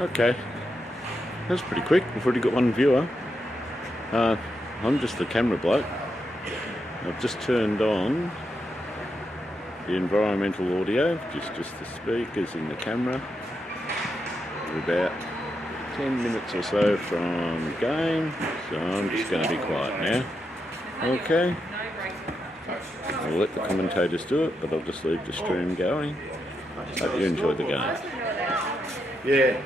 Okay, that's pretty quick. We've already got one viewer. I'm just the camera bloke. I've just turned on the environmental audio, just the speakers in the camera. We're about 10 minutes or so from game, so I'm just going to be quiet now. Okay, I'll let the commentators do it, but I'll just leave the stream going. Hope you enjoy the game. Yeah.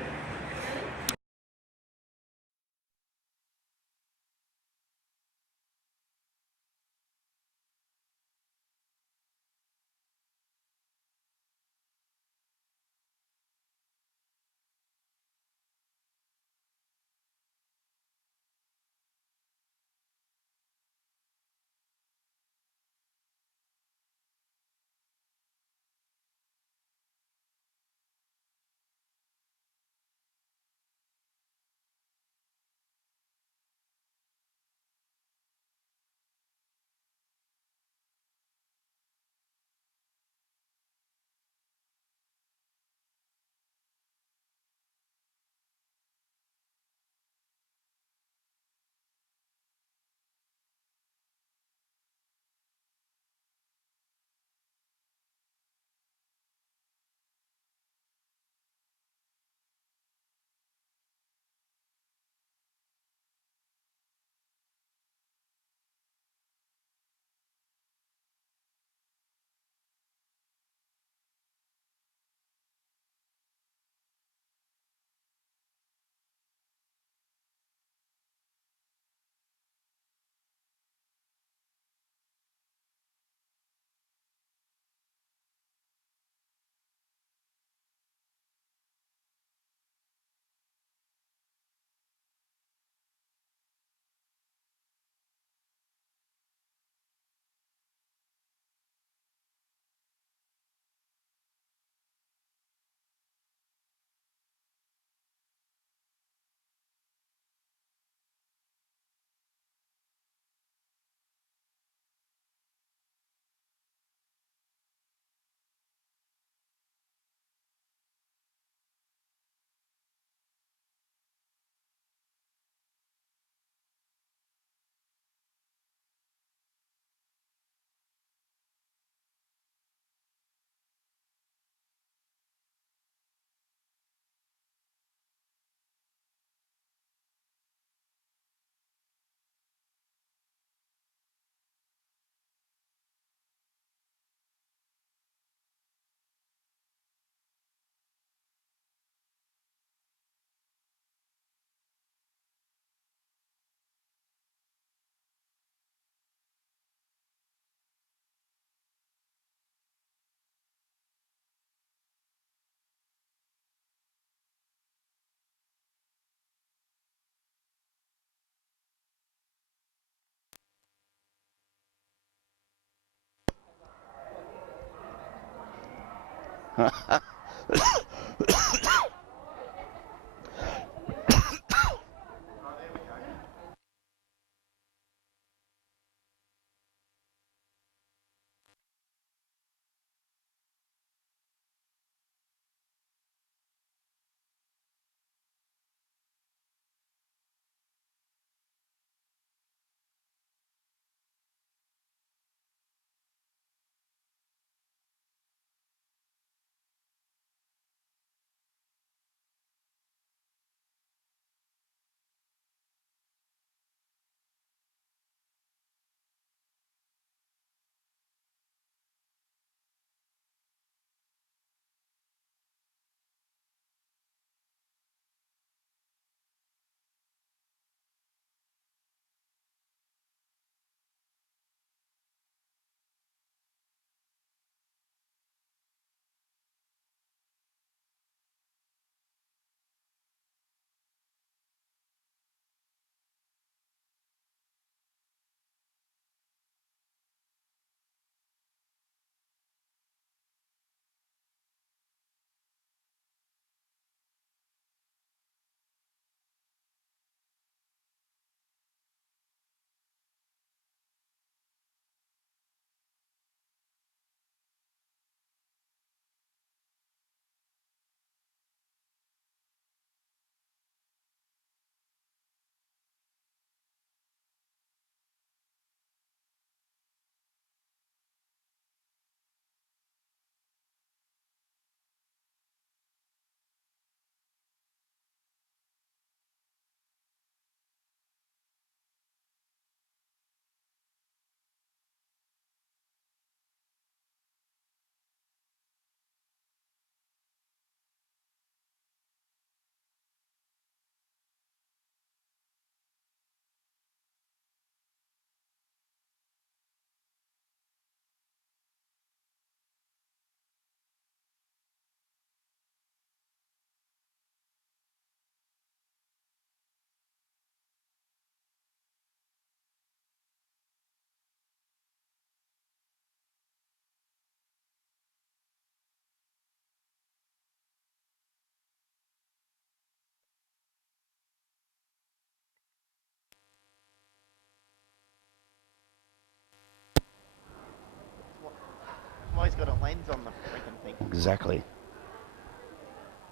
Exactly.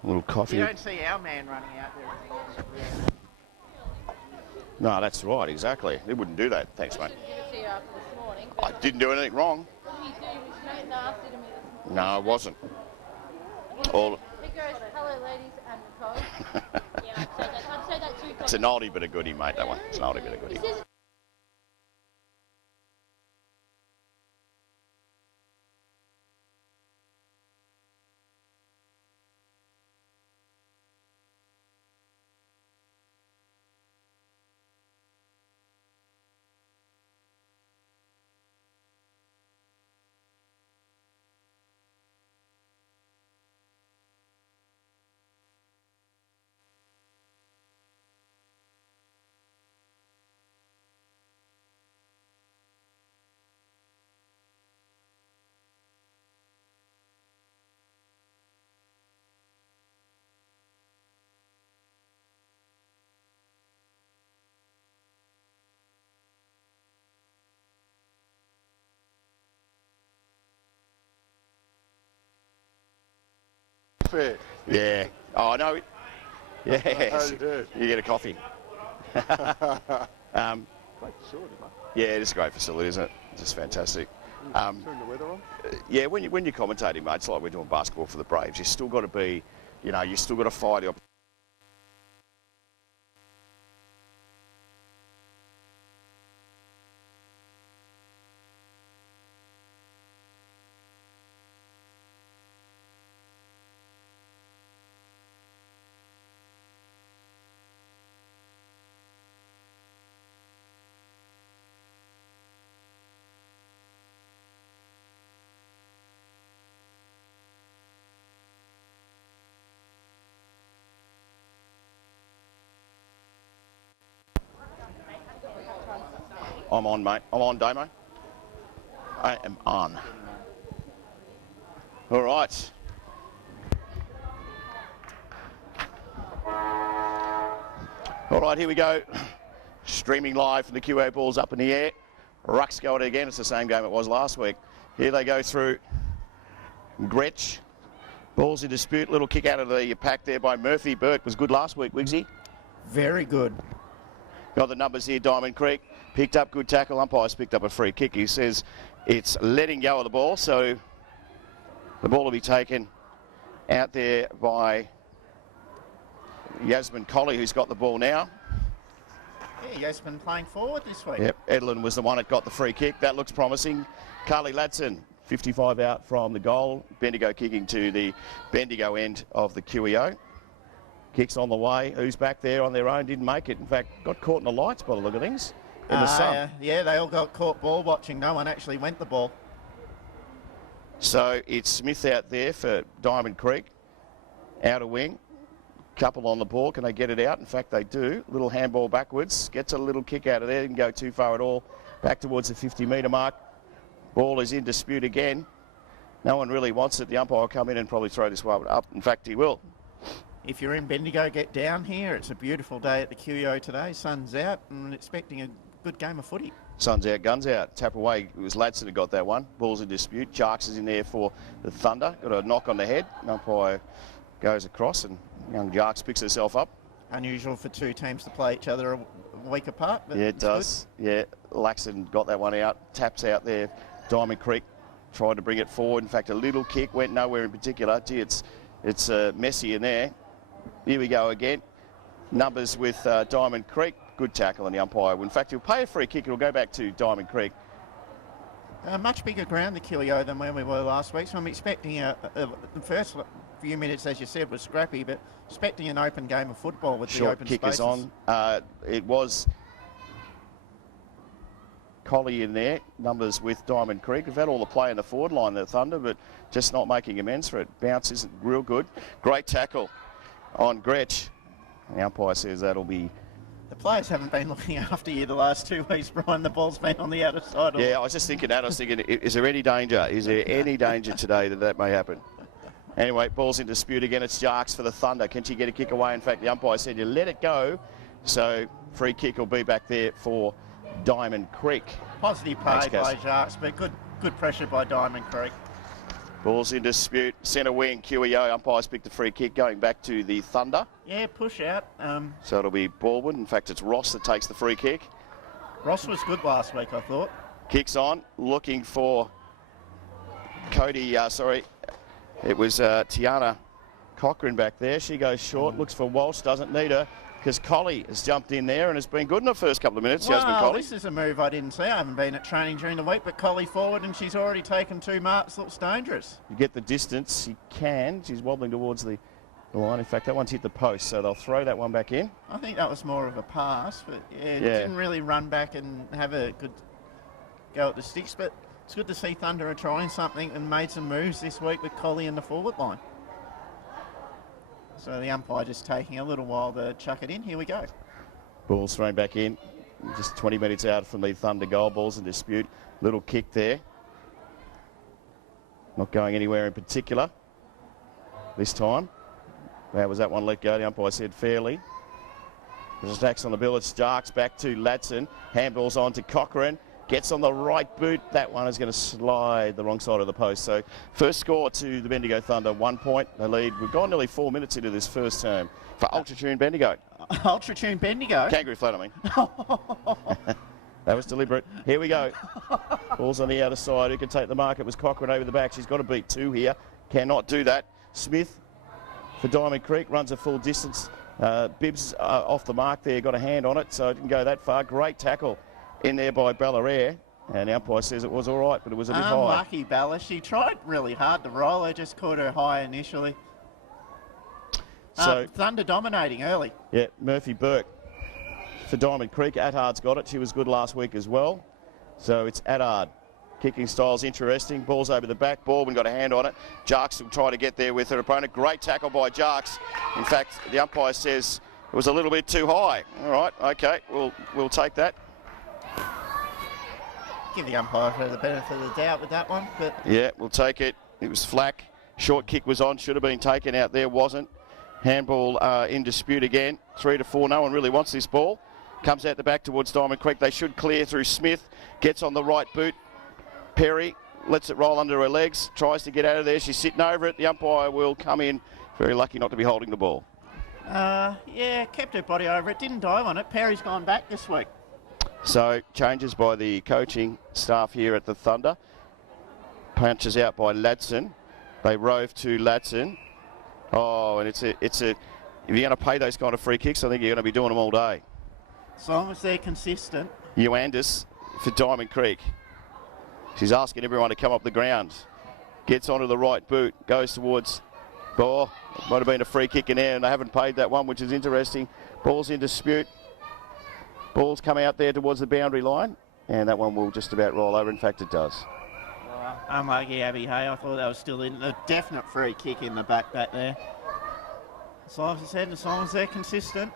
A little coffee. You don't see our man running out there. No, that's right, exactly. They wouldn't do that. Thanks, mate. I didn't do anything wrong. No, I wasn't. All. He goes, hello ladies and Nicole. Yeah, I'd say that too. It's an oldie bit of goodie, mate, that one. It's an oldie bit of goodie. Fair. Yeah. Oh, no. Yeah. How do you do? You get a coffee. Great facility, mate. Yeah, it is a great facility, isn't it? It's just fantastic. Turn the weather on. Yeah, when you're commentating, mate, it's like we're doing basketball for the Braves. You still got to be, you still got to fire the I'm on, mate. I'm on, Damo. I am on. All right. All right, here we go. Streaming live from the QA balls up in the air. Ruck's going again. It's the same game it was last week. Here they go through Gretsch. Balls in dispute. Little kick out of the pack there by Murphy. Burke was good last week, Wigsy. Very good. Got the numbers here, Diamond Creek. Picked up good tackle. Umpire's picked up a free kick. He says it's letting go of the ball, so the ball will be taken out there by Yasmin Colley, who's got the ball now. Yeah, Yasmin playing forward this week. Yep, Edlin was the one that got the free kick. That looks promising. Carly Ladson, 55 out from the goal. Bendigo kicking to the Bendigo end of the QEO. Kicks on the way. Who's back there on their own? Didn't make it. In fact, got caught in the lights by the look of things. In the sun. Yeah, they all got caught ball watching. No one actually went the ball. So it's Smith out there for Diamond Creek. Outer wing. Couple on the ball. Can they get it out? In fact, they do. Little handball backwards. Gets a little kick out of there. Didn't go too far at all. Back towards the 50-metre mark. Ball is in dispute again. No one really wants it. The umpire will come in and probably throw this one up. In fact, he will. If you're in Bendigo, get down here. It's a beautiful day at the QEO today. Sun's out and expecting a good game of footy. Sun's out, guns out. Tap away. It was Ladson who got that one. Ball's in dispute. Jarks is in there for the Thunder. Got a knock on the head. Umpire goes across and young Jarks picks herself up. Unusual for two teams to play each other a week apart. But Yeah, it does. Good. Yeah, Laxton got that one out. Taps out there. Diamond Creek tried to bring it forward. In fact, a little kick went nowhere in particular. Gee, it's messy in there. Here we go again. Numbers with Diamond Creek. Good tackle on the umpire. In fact, he'll pay a free kick. It'll go back to Diamond Creek. A much bigger ground, the QEO, than where we were last week. So I'm expecting the first few minutes, as you said, was scrappy, but expecting an open game of football with the open kickers spaces. On. It was Colley in there. Numbers with Diamond Creek. We've had all the play in the forward line, the Thunder, but just not making amends for it. Bounce isn't real good. Great tackle on Gretsch. The umpire says that'll be... The players haven't been looking after you the last 2 weeks, Brian. The ball's been on the outer side. Yeah, I was just thinking that. I was thinking, is there any danger? Is there any danger today that may happen? Anyway, ball's in dispute again. It's Jarks for the Thunder. Can she get a kick away? In fact, the umpire said you let it go. So free kick will be back there for Diamond Creek. Positive play by Jarks, but good pressure by Diamond Creek. Ball's in dispute. Centre wing, QEO. Umpires picked the free kick going back to the Thunder. Yeah, push out. So it'll be Baldwin. In fact, it's Ross that takes the free kick. Ross was good last week, I thought. Kicks on, looking for Cody, it was Tiana Cochran back there. She goes short, looks for Walsh, doesn't need her, because Collie has jumped in there and has been good in the first couple of minutes. Jasmine Collie. This is a move I didn't see. I haven't been at training during the week, but Collie forward and she's already taken 2 marks. Looks dangerous. You get the distance, she can. She's wobbling towards the line. In fact, that one's hit the post, so they'll throw that one back in. I think that was more of a pass, but yeah, didn't really run back and have a good go at the sticks. But it's good to see Thunder are trying something and made some moves this week with Collie in the forward line. So the umpire just taking a little while to chuck it in. Here we go. Ball's thrown back in. Just 20 minutes out from the Thunder goal. Ball's in dispute. Little kick there. Not going anywhere in particular this time. How was that one let go? The umpire said fairly. There's attacks on the bill. It's Jarks back to Ladson. Handballs on to Cochran. Gets on the right boot. That one is going to slide the wrong side of the post. So first score to the Bendigo Thunder, 1 point. They lead. We've gone nearly 4 minutes into this first term for Ultratune Bendigo. Ultratune Bendigo? Kangaroo Flat, I mean. That was deliberate. Here we go. Ball's on the outer side. Who can take the mark? It was Cochran over the back. She's got to beat 2 here. Cannot do that. Smith for Diamond Creek runs a full distance. Bibbs off the mark there. Got a hand on it, so it didn't go that far. Great tackle in there by Ballarat, and the umpire says it was all right, but it was a bit high. Unlucky Bella. She tried really hard to roll. They just caught her high initially. So Thunder dominating early. Yeah, Murphy Burke for Diamond Creek. Attard's got it. She was good last week as well. So it's Attard. Kicking style's interesting. Ball's over the back. Baldwin got a hand on it. Jarks will try to get there with her opponent. Great tackle by Jarks. In fact, the umpire says it was a little bit too high. All right, okay, we'll take that. Give the umpire the benefit of the doubt with that one, but yeah, we'll take it. It was flack. Short kick was on. Should have been taken out there. Wasn't. Handball in dispute again. 3-4. No one really wants this ball. Comes out the back towards Diamond Creek. They should clear through Smith. Gets on the right boot. Perry lets it roll under her legs. Tries to get out of there. She's sitting over it. The umpire will come in. Very lucky not to be holding the ball. Yeah, kept her body over it. Didn't dive on it. Perry's gone back this week. So changes by the coaching staff here at the Thunder. Punches out by Ladson. They rove to Ladson. Oh, and it's a. If you're going to pay those kind of free kicks, I think you're going to be doing them all day. As long as they're consistent. Euandis for Diamond Creek. She's asking everyone to come up the ground. Gets onto the right boot. Goes towards. Oh, might have been a free kick in there, and they haven't paid that one, which is interesting. Ball's in dispute. Ball's come out there towards the boundary line, and that one will just about roll over. In fact, it does. Unlucky Abby Hay. I thought that was still in a definite free kick in the back there. As long as it's head, as long as they're consistent.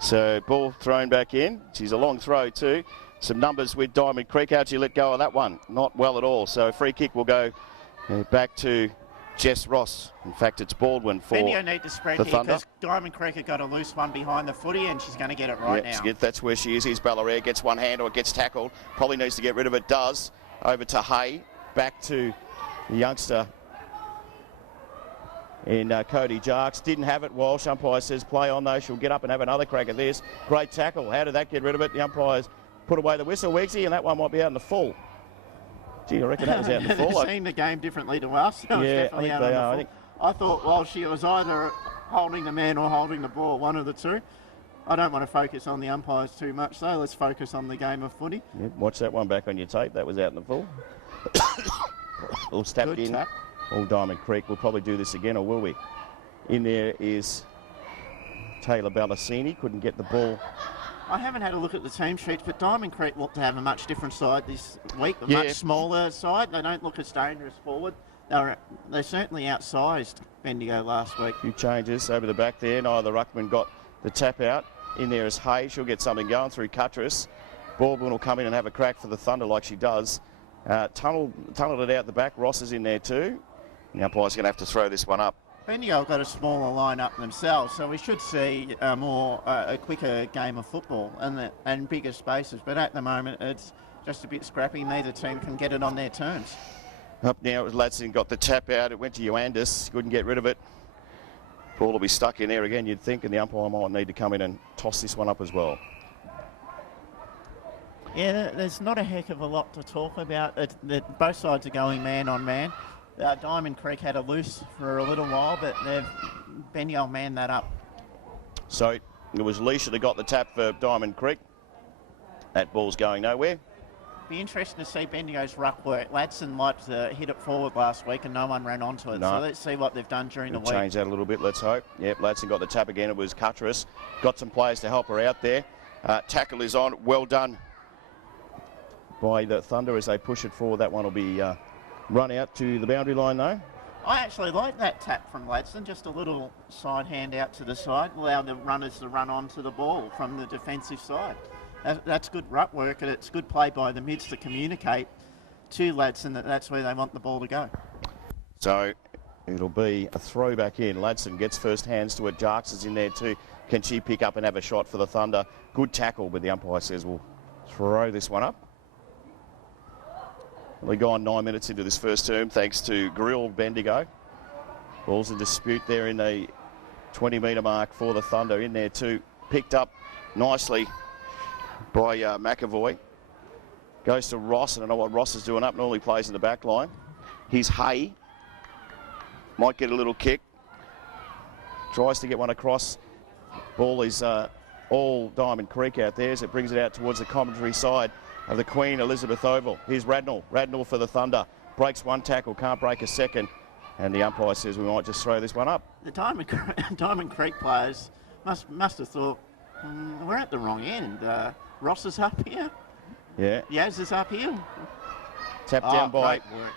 So ball thrown back in. She's a long throw too. Some numbers with Diamond Creek. How'd you let go of that one? Not well at all. So a free kick will go back to Jess Ross. In fact, it's Baldwin for Bendigo need to spread the here Thunder. because Diamond Creek have got a loose one behind the footy and she's going to get it right now. That's where she is. Here's Ballarat. Gets one hand or it gets tackled. Probably needs to get rid of it. Does. Over to Hay. Back to the youngster in Cody Jarks. Didn't have it. Walsh. Umpire says play on though. She'll get up and have another crack at this. Great tackle. How did that get rid of it? The umpires put away the whistle, Weegsy, and that one might be out in the full. Gee, I reckon that was out in the full. They're seeing the game differently to us. Yeah, I think they are. I thought, well, she was either holding the man or holding the ball, one of the two. I don't want to focus on the umpires too much, though. Let's focus on the game of footy. Yep, watch that one back on your tape. That was out in the full. All stepped Good in. tap. All Diamond Creek. We'll probably do this again, or will we? In there is Taylor Ballasini. Couldn't get the ball. I haven't had a look at the team sheets, but Diamond Creek look to have a much different side this week, a Yeah. much smaller side. They don't look as dangerous forward. They certainly outsized Bendigo last week. A few changes over the back there. Neither Ruckman got the tap out. In there is Hay. She'll get something going through Cuttress. Baldwin will come in and have a crack for the Thunder like she does. Tunneled it out the back. Ross is in there too. The umpire's going to have to throw this one up. Bendigo have got a smaller lineup themselves, so we should see a quicker game of football and bigger spaces. But at the moment, it's just a bit scrappy. Neither team can get it on their terms. Up now, it was Ladson got the tap out. It went to Ioandis. Couldn't get rid of it. Ball will be stuck in there again, you'd think, and the umpire might need to come in and toss this one up as well. Yeah, there's not a heck of a lot to talk about. Both sides are going man on man. Diamond Creek had a loose for a little while, but Bendigo manned that up. So it was Leisha that got the tap for Diamond Creek. That ball's going nowhere. Be interesting to see Bendigo's ruck work. Ladson liked to hit it forward last week and no one ran onto it. No. So let's see what they've done during the week. Change that a little bit, let's hope. Yep, Ladson got the tap again. It was Cutterus. Got some players to help her out there. Tackle is on. Well done by the Thunder as they push it forward. That one will be run out to the boundary line though. I actually like that tap from Ladson, just a little side hand out to the side, allow the runners to run onto the ball from the defensive side. That's good ruck work, and it's good play by the mids to communicate to Ladson that that's where they want the ball to go. So it'll be a throw back in. Ladson gets first hands to it. Jarks is in there too. Can she pick up and have a shot for the Thunder? Good tackle, but the umpire says we'll throw this one up. We've gone 9 minutes into this first term thanks to Grill Bendigo. Ball's in dispute there in the 20-metre mark for the Thunder in there too. Picked up nicely by McAvoy. Goes to Ross. I don't know what Ross is doing up. Normally plays in the back line. He's Hay. Might get a little kick. Tries to get one across. Ball is all Diamond Creek out there as it brings it out towards the commentary side of the Queen Elizabeth Oval. Here's Radnall. Radnall for the Thunder. Breaks one tackle, can't break a second. And the umpire says we might just throw this one up. The Diamond Creek players must have thought, we're at the wrong end. Ross is up here. Yeah. Yaz is up here. Tapped down by great work.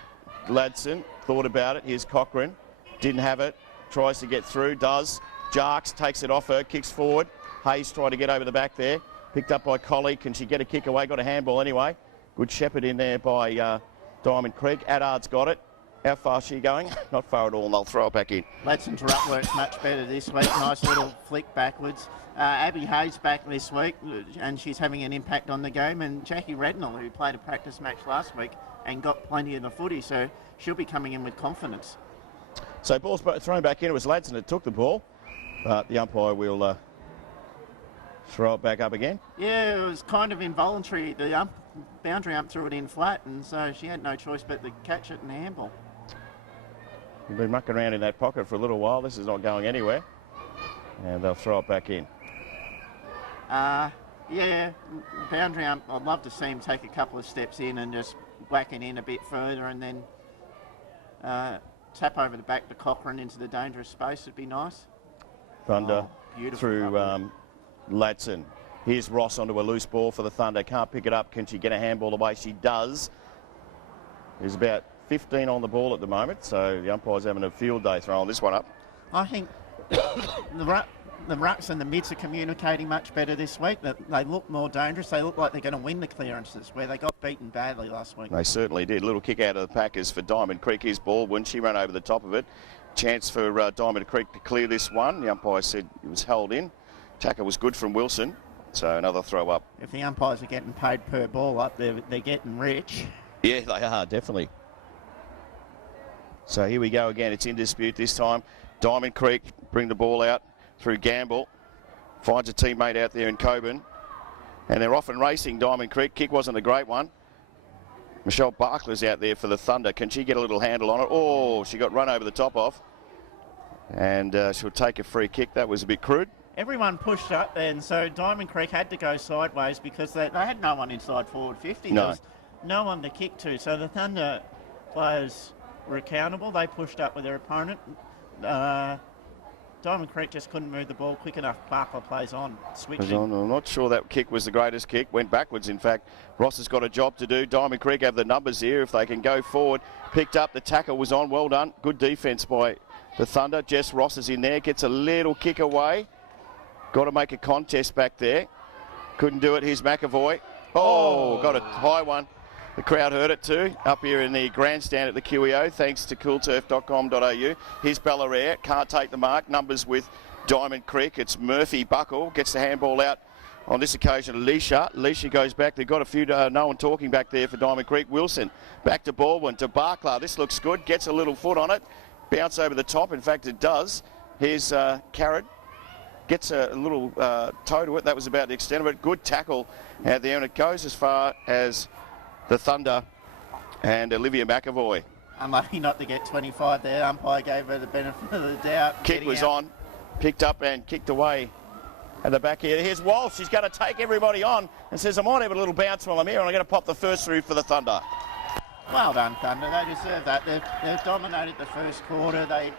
Ladson. Thought about it. Here's Cochrane. Didn't have it. Tries to get through. Does. Jarks takes it off her. Kicks forward. Hayes trying to get over the back there. Picked up by Collie. Can she get a kick away? Got a handball anyway. Good shepherd in there by Diamond Creek. Addard's got it. How far is she going? Not far at all, and they'll throw it back in. Ladson's ruck work's much better this week. Nice little flick backwards. Abby Hayes back this week, and she's having an impact on the game. And Jackie Rednall, who played a practice match last week and got plenty of the footy, so she'll be coming in with confidence. So ball's thrown back in. It was Ladson that took the ball, but the umpire will throw it back up again. Yeah, it was kind of involuntary. The boundary ump threw it in flat, and so she had no choice but to catch it and handball. We've been mucking around in that pocket for a little while. This is not going anywhere. And they'll throw it back in. Yeah, boundary ump, I'd love to see him take a couple of steps in and just whack it in a bit further and then tap over the back to Cochrane into the dangerous space would be nice. Thunder Beautiful. through Ladson. Here's Ross onto a loose ball for the Thunder. Can't pick it up. Can she get a handball away? She does. There's about 15 on the ball at the moment, so the umpire's having a field day throwing this one up. I think the rucks and the mids are communicating much better this week. They look more dangerous. They look like they're going to win the clearances, where they got beaten badly last week. They certainly did. Little kick out of the Packers for Diamond Creek. Here's Baldwin. She ran over the top of it. Chance for Diamond Creek to clear this one. The umpire said it was held in. Tackle was good from Wilson, so another throw up. If the umpires are getting paid per ball up, they're getting rich. Yeah, they are, definitely. So here we go again. It's in dispute this time. Diamond Creek bring the ball out through Gamble. Finds a teammate out there in Coburn. And they're off and racing, Diamond Creek. Kick wasn't a great one. Michelle Barkler's out there for the Thunder. Can she get a little handle on it? Oh, she got run over the top of. And she'll take a free kick. That was a bit crude. Everyone pushed up, and so Diamond Creek had to go sideways because they had no one inside forward 50. No. There was no one to kick to. So the Thunder players were accountable. They pushed up with their opponent. Diamond Creek just couldn't move the ball quick enough. Barkler plays on, switching. I'm not sure that kick was the greatest kick. Went backwards, in fact. Ross has got a job to do. Diamond Creek have the numbers here if they can go forward. Picked up, the tackle was on. Well done. Good defence by the Thunder. Jess Ross is in there. Gets a little kick away. Got to make a contest back there. Couldn't do it. Here's McAvoy. Oh, got a high one. The crowd heard it too, up here in the grandstand at the QEO, thanks to coolturf.com.au. Here's Bellaire, can't take the mark. Numbers with Diamond Creek. It's Murphy Buckle, gets the handball out On this occasion, Alicia goes back. They've got a few, no one talking back there for Diamond Creek. Wilson back to Baldwin, to Barkla. This looks good. Gets a little foot on it. Bounce over the top. In fact, it does. Here's Carrot. Gets a little toe to it. That was about the extent of it. Good tackle out there. And it goes as far as the Thunder and Olivia McAvoy. Unlucky not to get 25 there. Umpire gave her the benefit of the doubt. Kick was on. Picked up and kicked away. At the back here, here's Walsh. She's going to take everybody on and says, I might have a little bounce while I'm here, and I'm going to pop the first through for the Thunder. Well done, Thunder. They deserve that. They've dominated the first quarter. They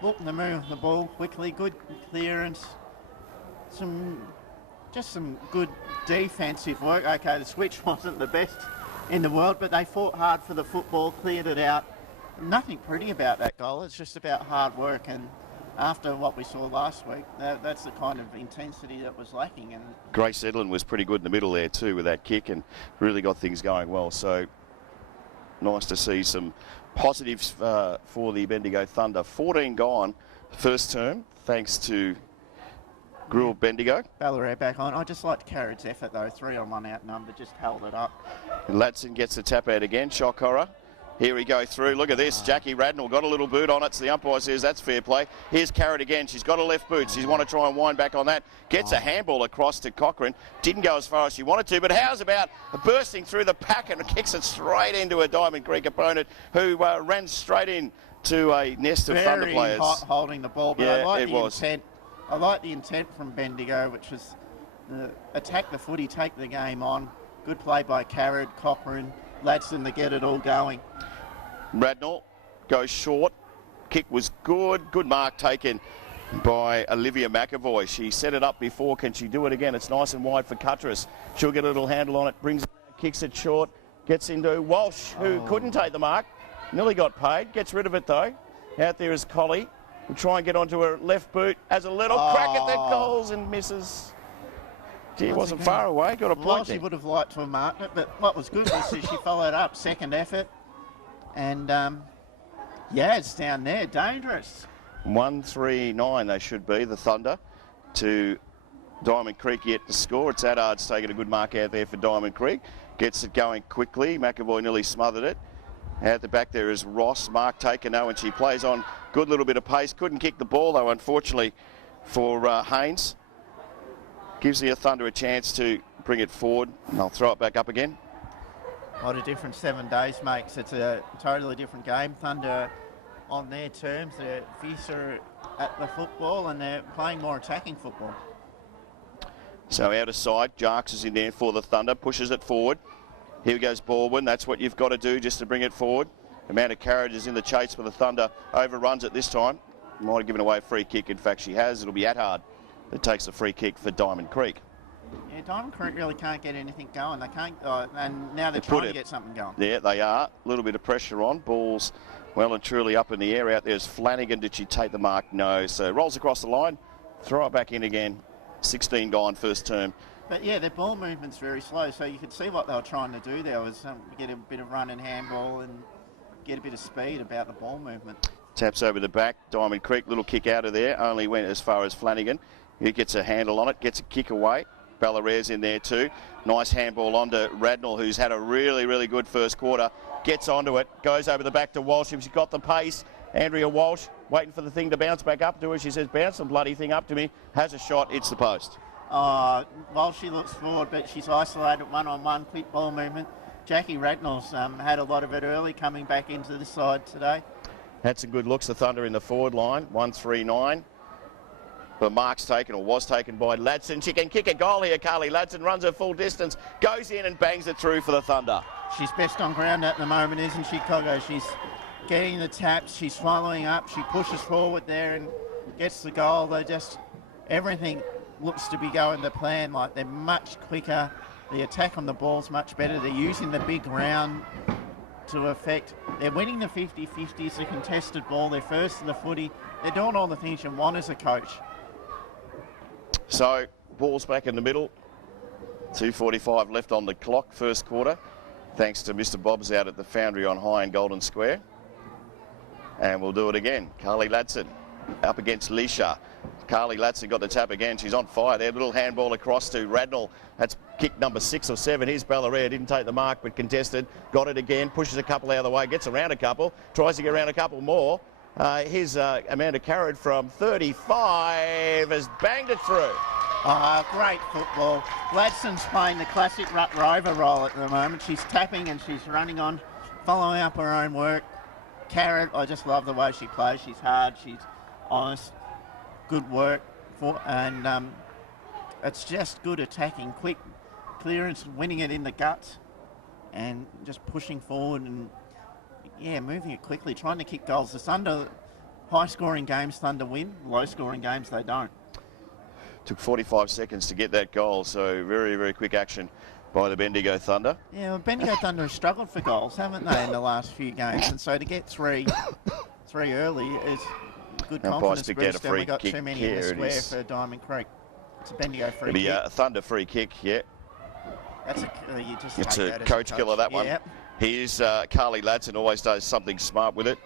looked to move the ball quickly. Good clearance. Just some good defensive work. Okay, the switch wasn't the best in the world, but they fought hard for the football, cleared it out. Nothing pretty about that goal. It's just about hard work, and after what we saw last week, that's the kind of intensity that was lacking. And Grace Edlin was pretty good in the middle there too with that kick and really got things going well. So nice to see some positives for the Bendigo Thunder. 14 gone first term, thanks to Gruel Bendigo. Ballarat back on. I just liked Carrick's effort though. 3-on-1 outnumbered, just held it up. Ladson gets the tap out again. Shock horror. Here we go through. Look at this. Jackie Radnell got a little boot on it. So the umpire says that's fair play. Here's Carrot again. She's got a left boot. She's want to try and wind back on that. Gets a handball across to Cochrane. Didn't go as far as she wanted to. But how's about bursting through the pack and kicks it straight into a Diamond Creek opponent who ran straight in to a nest of Thunder players. Very hot holding the ball. But Yeah, I like it the was. intent. I like the intent from Bendigo, which was attack the footy, take the game on. Good play by Carrot, Cochrane, Ladson to get it all going. Radnell goes short. Kick was good. Good mark taken by Olivia McAvoy. She set it up before. Can she do it again? It's nice and wide for Cuttress. She'll get a little handle on it. Brings it, kicks it short. Gets into Walsh, who couldn't take the mark. Nearly got paid. Gets rid of it though. Out there is Collie. Will try and get onto her left boot. Has a little crack at the goals and misses. Gee, it wasn't far away. Got a point Well, she there. would have liked to have marked it, but what was good was that she followed up. Second effort. And, yeah, it's down there. Dangerous. 1-3-9 they should be, the Thunder, to Diamond Creek yet to score. It's Addard's taking a good mark out there for Diamond Creek. Gets it going quickly. McAvoy nearly smothered it. Out the back there is Ross. Mark taken now, and she plays on. Good little bit of pace. Couldn't kick the ball, though, unfortunately, for Haynes. Gives the Thunder a chance to bring it forward. And they'll throw it back up again. What a difference 7 days makes. It's a totally different game. Thunder on their terms. They're fiercer at the football and they're playing more attacking football. So out of side, Jarks is in there for the Thunder, pushes it forward. Here goes Baldwin. That's what you've got to do just to bring it forward. Amanda Carriage is in the chase for the Thunder. Overruns it this time. Might have given away a free kick. In fact, she has. It'll be Attard that takes the free kick for Diamond Creek. Yeah, Diamond Creek really can't get anything going. They can't, and now they're They trying put to it- get something going. Yeah, they are. A little bit of pressure on. Ball's well and truly up in the air. Out there's Flanagan. Did she take the mark? No. So rolls across the line. Throw it back in again. 16 gone first term. But yeah, their ball movement's very slow, so you could see what they were trying to do there was get a bit of run and handball and get a bit of speed about the ball movement. Taps over the back. Diamond Creek, little kick out of there. Only went as far as Flanagan. He gets a handle on it, gets a kick away. Ballarare's in there too. Nice handball onto Radnell, who's had a really, really good first quarter. Gets onto it, goes over the back to Walsh. She's got the pace. Andrea Walsh waiting for the thing to bounce back up to her. She says, bounce the bloody thing up to me. Has a shot, it's the post. While she looks forward, but she's isolated one-on-one, quick ball movement. Jackie Ratnell's had a lot of it early, coming back into the side today. Had some good looks, the Thunder in the forward line. 1-3-9. The mark's taken, or was taken by Ladson. She can kick a goal here, Carly Ladson. Runs her full distance, goes in and bangs it through for the Thunder. She's best on ground at the moment, isn't she, Coggo? She's getting the taps, she's following up, she pushes forward there and gets the goal. They just, everything looks to be going to plan. Like, they're much quicker. The attack on the ball's much better. They're using the big round to affect. They're winning the 50-50s, the contested ball. They're first in the footy. They're doing all the things you want as a coach. So, ball's back in the middle. 2:45 left on the clock, first quarter. Thanks to Mr. Bob's out at the Foundry on High and Golden Square. And we'll do it again. Carly Ladson up against Leisha. Carly Latson got the tap again. She's on fire there. Little handball across to Radnell. That's kick number 6 or 7. Here's Ballarat. Didn't take the mark, but contested. Got it again. Pushes a couple out of the way. Gets around a couple. Tries to get around a couple more. Here's Amanda Carrad from 35. Has banged it through. Oh, great football. Gladson's playing the classic Rutt Rover role at the moment. She's tapping and she's running on, following up her own work. Carrad, I just love the way she plays. She's hard. She's honest. Good work and it's just good attacking, quick clearance, winning it in the guts, and just pushing forward and moving it quickly, trying to kick goals. The Thunder, high-scoring games, Thunder win. Low-scoring games, they don't. Took 45 seconds to get that goal, so very, very quick action by the Bendigo Thunder. Yeah, well, Bendigo Thunder have struggled for goals, haven't they, in the last few games? And so to get three early is good confidence boost, and we got too many in the square for Diamond Creek. It's a Bendigo free It'll be kick. a Thunder free kick, yeah. That's you just It's take a that as coach killer, that one. Yep. Here's Carly Ladson, always does something smart with it.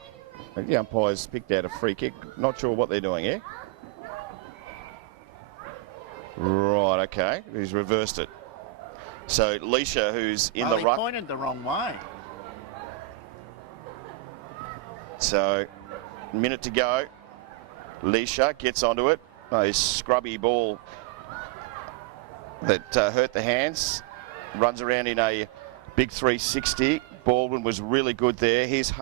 The umpires picked out a free kick. Not sure what they're doing here. Right, okay. He's reversed it. So Leisha, who's in the ruck. He pointed the wrong way. So, minute to go. Leisha gets onto it. A scrubby ball that hurt the hands. Runs around in a big 360. Baldwin was really good there. Here's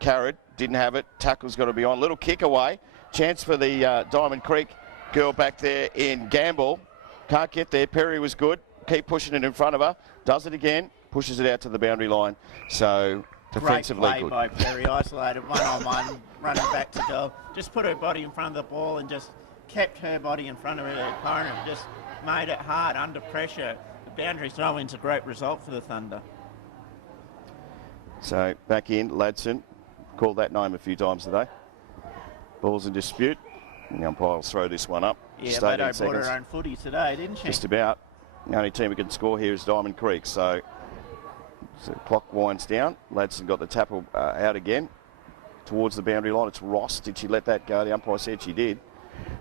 Carrad. Didn't have it. Tackle's got to be on. Little kick away. Chance for the Diamond Creek girl back there in Gamble. Can't get there. Perry was good. Keep pushing it in front of her. Does it again. Pushes it out to the boundary line. So defensively Great play good. by Perry, isolated one-on-one, running back to goal. Just put her body in front of the ball and just kept her body in front of her opponent. Just made it hard under pressure. The boundary throw-in's a great result for the Thunder. So back in, Ladson. Called that name a few times today. Ball's in dispute. And the umpire will throw this one up. Yeah, Just Lado 18 brought seconds. her own footy today, didn't she? Just about. The only team who can score here is Diamond Creek. So clock winds down. Ladson got the tackle out again towards the boundary line. It's Ross. Did she let that go? The umpire said she did.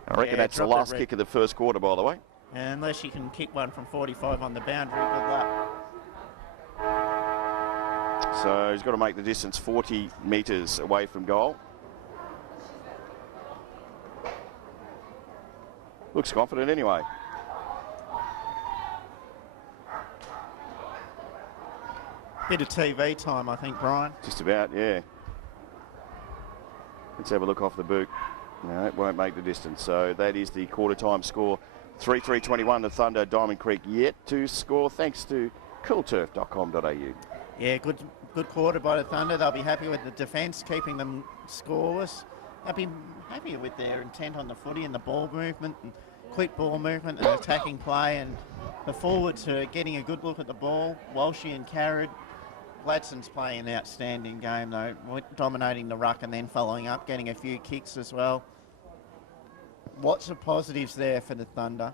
I reckon that's the last kick of the first quarter, by the way. Unless you can kick one from 45 on the boundary, good luck. So he's got to make the distance 40 metres away from goal. Looks confident anyway. Bit of TV time, I think, Brian. Just about, yeah. Let's have a look off the boot. No, it won't make the distance. So that is the quarter time score. 3-3-21, the Thunder, Diamond Creek yet to score, thanks to coolturf.com.au. Yeah, good quarter by the Thunder. They'll be happy with the defence, keeping them scoreless. They'll be happy with their intent on the footy and the ball movement and quick ball movement and attacking play, and the forwards are getting a good look at the ball. Walshy and Carrad. Gladson's playing an outstanding game though, dominating the ruck and then following up, getting a few kicks as well. Lots of positives there for the Thunder.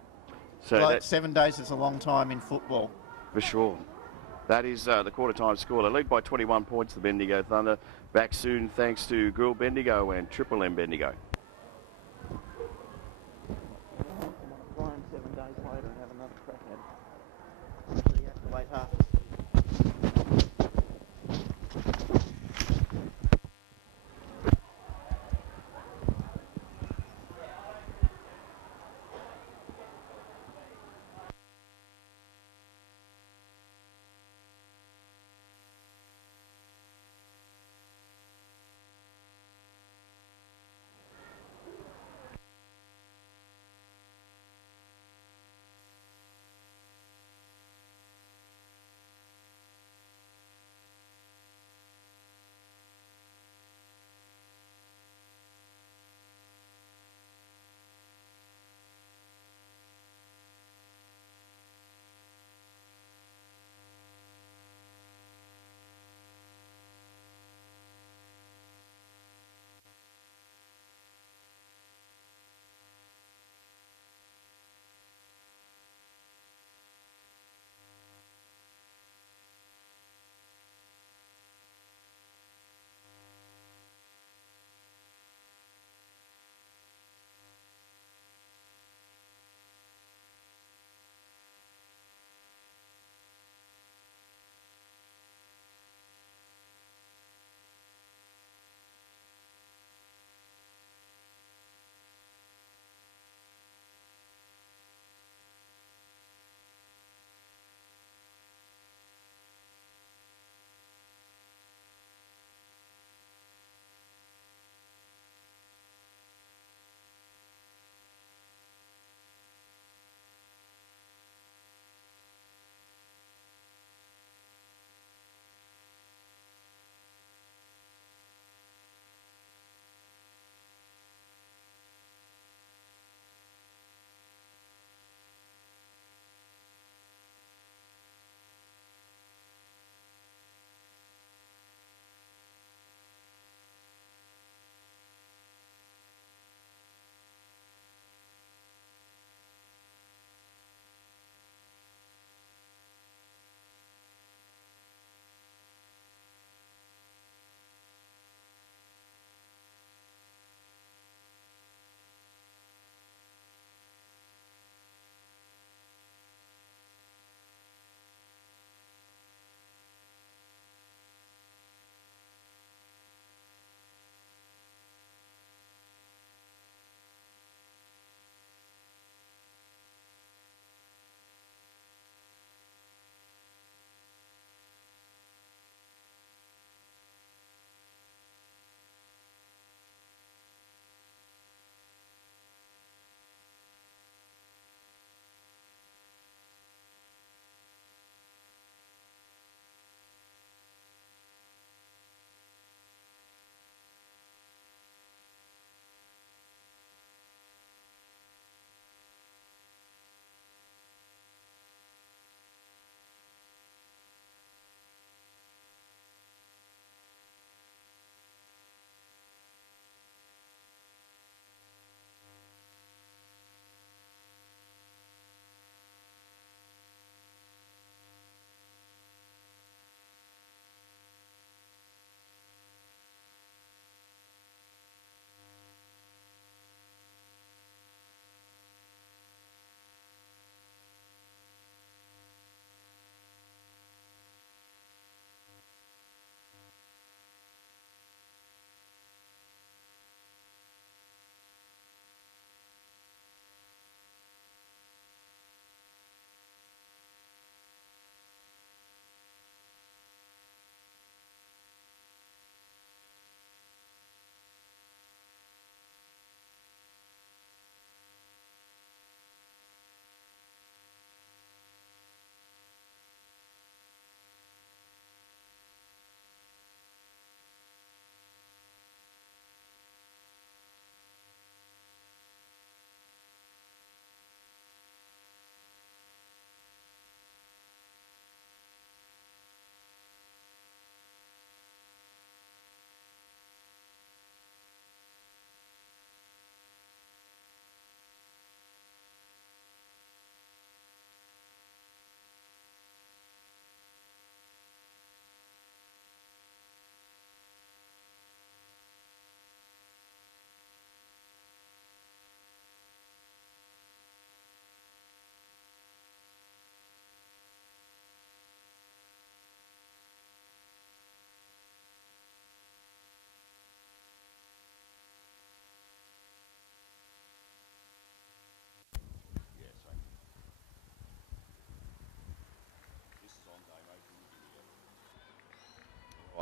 So 7 days is a long time in football. for sure. That is the quarter time score. They lead by 21 points, the Bendigo Thunder. Back soon thanks to Girl Bendigo and Triple M Bendigo. 7 days later and have another crack at it. So you have to wait half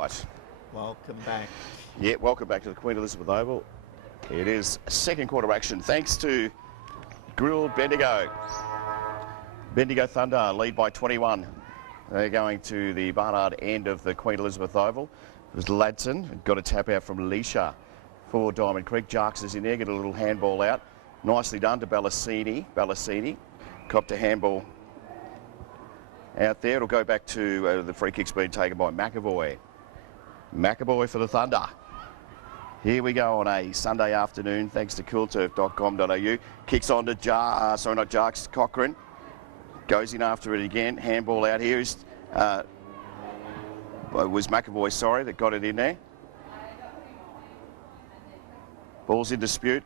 Right. Welcome back. Yeah, welcome back to the Queen Elizabeth Oval. It is second quarter action thanks to Grilled Bendigo. Bendigo Thunder lead by 21. They're going to the Barnard end of the Queen Elizabeth Oval. It was Ladson, got a tap out from Leisha for Diamond Creek. Jarks is in there, get a little handball out. Nicely done to Ballasini. Ballasini copped a handball out there. It'll go back to the free kick's been taken by McAvoy. McAvoy for the Thunder. Here we go on a Sunday afternoon, thanks to coolturf.com.au. Kicks on to Jarks, Cochrane. Goes in after it again. Handball out here. It was McAvoy, sorry, that got it in there. Ball's in dispute.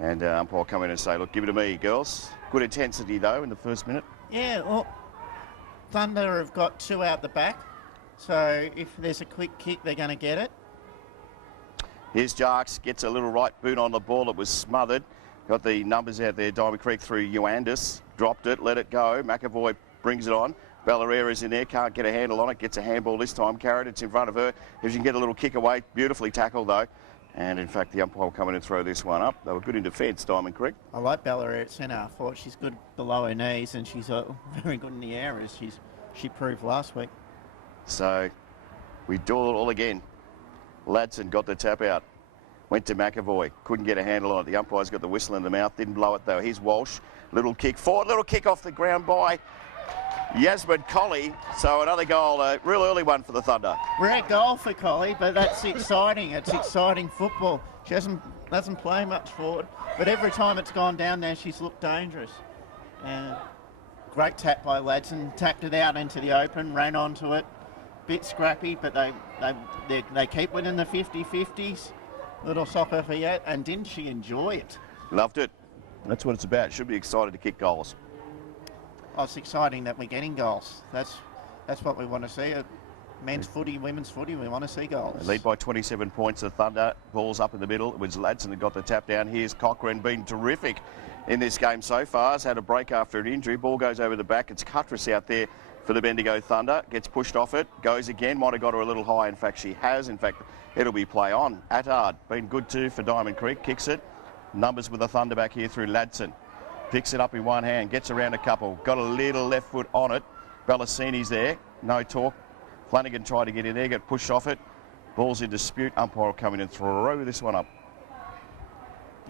And umpire come in and say, look, give it to me, girls. Good intensity, though, in the first minute. Yeah, well, Thunder have got 2 out the back. So if there's a quick kick, they're going to get it. Here's Jarks, gets a little right boot on the ball. It was smothered. Got the numbers out there. Diamond Creek through Euandis. Dropped it, let it go. McAvoy brings it on. Ballarera's in there, can't get a handle on it. Gets a handball this time. Carrot, it's in front of her. If she can get a little kick away, beautifully tackled though. And in fact, the umpire will come in and throw this one up. They were good in defence, Diamond Creek. I like Ballarera at centre. I thought she's good below her knees and she's very good in the air as she proved last week. So we do it all again. Ladson got the tap out. Went to McAvoy. Couldn't get a handle on it. The umpire's got the whistle in the mouth. Didn't blow it though. Here's Walsh. Little kick forward. Little kick off the ground by Yasmin Colley. So another goal. A real early one for the Thunder. Rare goal for Colley, but that's exciting. It's exciting football. She doesn't play much forward, but every time it's gone down there, she's looked dangerous. Great tap by Ladson. Tapped it out into the open. Ran onto it. Bit scrappy, but they keep within the 50-50s. Little soccer for yet, and didn't she enjoy it? Loved it. That's what it's about. Should be excited to kick goals. Oh, it's exciting that we're getting goals. That's what we want to see. Men's footy, women's footy, we want to see goals. They lead by 27 points. The Thunder. Ball's up in the middle. It was Ladson that got the tap down. Here's Cochrane, been terrific in this game so far. Has had a break after an injury. Ball goes over the back. It's Cuttress out there for the Bendigo Thunder. Gets pushed off it. Goes again. Might have got her a little high. In fact, she has. In fact, it'll be play on. Attard, been good too for Diamond Creek. Kicks it. Numbers with the Thunder back here through Ladson. Picks it up in one hand. Gets around a couple. Got a little left foot on it. Ballasini's there. No talk. Flanagan tried to get in there. Got pushed off it. Ball's in dispute. Umpire will come in and throw this one up.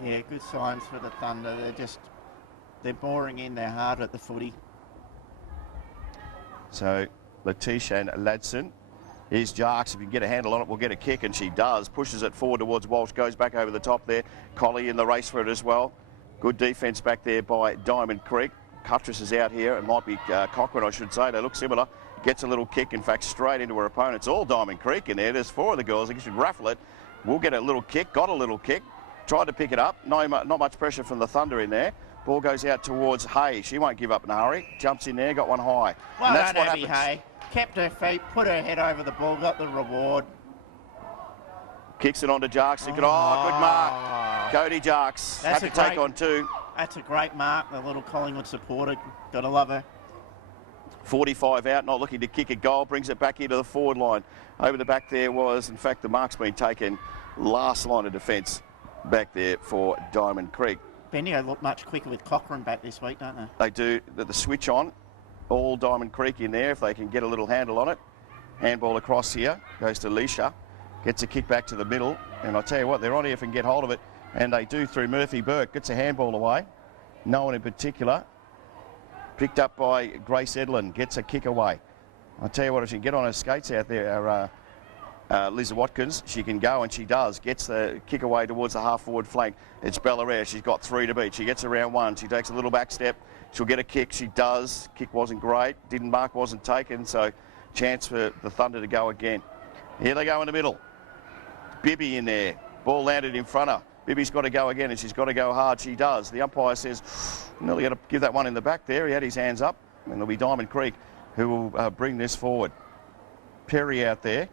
Yeah, good signs for the Thunder. They're boring in. They're hard at the footy. So Letitia and Ladson. Here's Jarks. If you can get a handle on it, we'll get a kick, and she does. Pushes it forward towards Walsh. Goes back over the top there. Colley in the race for it as well. Good defence back there by Diamond Creek. Cuttress is out here. It might be Cochrane, I should say. They look similar. Gets a little kick, in fact, straight into her opponent. It's all Diamond Creek in there. There's 4 of the girls. They should raffle it. We'll get a little kick. Got a little kick. Tried to pick it up. No, not much pressure from the Thunder in there. Ball goes out towards Hay. She won't give up in a hurry. Jumps in there. Got one high. Well and that's done, what Abby happens. Hay. Kept her feet, put her head over the ball, got the reward. Kicks it on to Jarks. Good mark. Cody Jarks. That's had to take on 2. That's a great mark. The little Collingwood supporter. Gotta love her. 45 out, not looking to kick a goal. Brings it back into the forward line. Over the back there was, in fact, the mark's been taken. Last line of defence back there for Diamond Creek. Bendigo look much quicker with Cochrane back this week, don't they? They do. The switch on. All Diamond Creek in there if they can get a little handle on it. Handball across here. Goes to Leisha. Gets a kick back to the middle. And I'll tell you what, they're on here if they can get hold of it. And they do through Murphy Burke. Gets a handball away. No one in particular. Picked up by Grace Edlin. Gets a kick away. I'll tell you what, if she can get on her skates out there, Liz Watkins, she can go, and she does. Gets the kick away towards the half-forward flank. It's Ballarera. She's got 3 to beat. She gets around 1. She takes a little back step. She'll get a kick. She does. Kick wasn't great. Mark wasn't taken, so chance for the Thunder to go again. Here they go in the middle. Bibby in there. Ball landed in front of her. Bibby's got to go again, and she's got to go hard. She does. The umpire says, nearly got to give that one in the back there. He had his hands up, and there'll be Diamond Creek who will bring this forward. Perry out there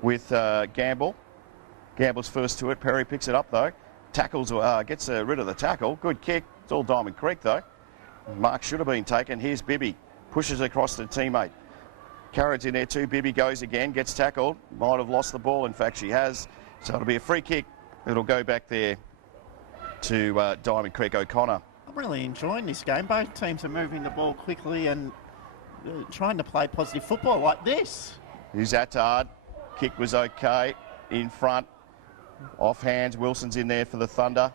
with Gamble. Gamble's first to it. Perry picks it up, though. Tackles, gets rid of the tackle. Good kick. It's all Diamond Creek, though. Mark should have been taken. Here's Bibby. Pushes across the teammate. Carrad's in there too. Bibby goes again, gets tackled. Might have lost the ball. In fact, she has. So it'll be a free kick. It'll go back there to Diamond Creek O'Connor. I'm really enjoying this game. Both teams are moving the ball quickly and trying to play positive football like this. Here's Attard. Kick was okay. In front. Off hands. Wilson's in there for the Thunder.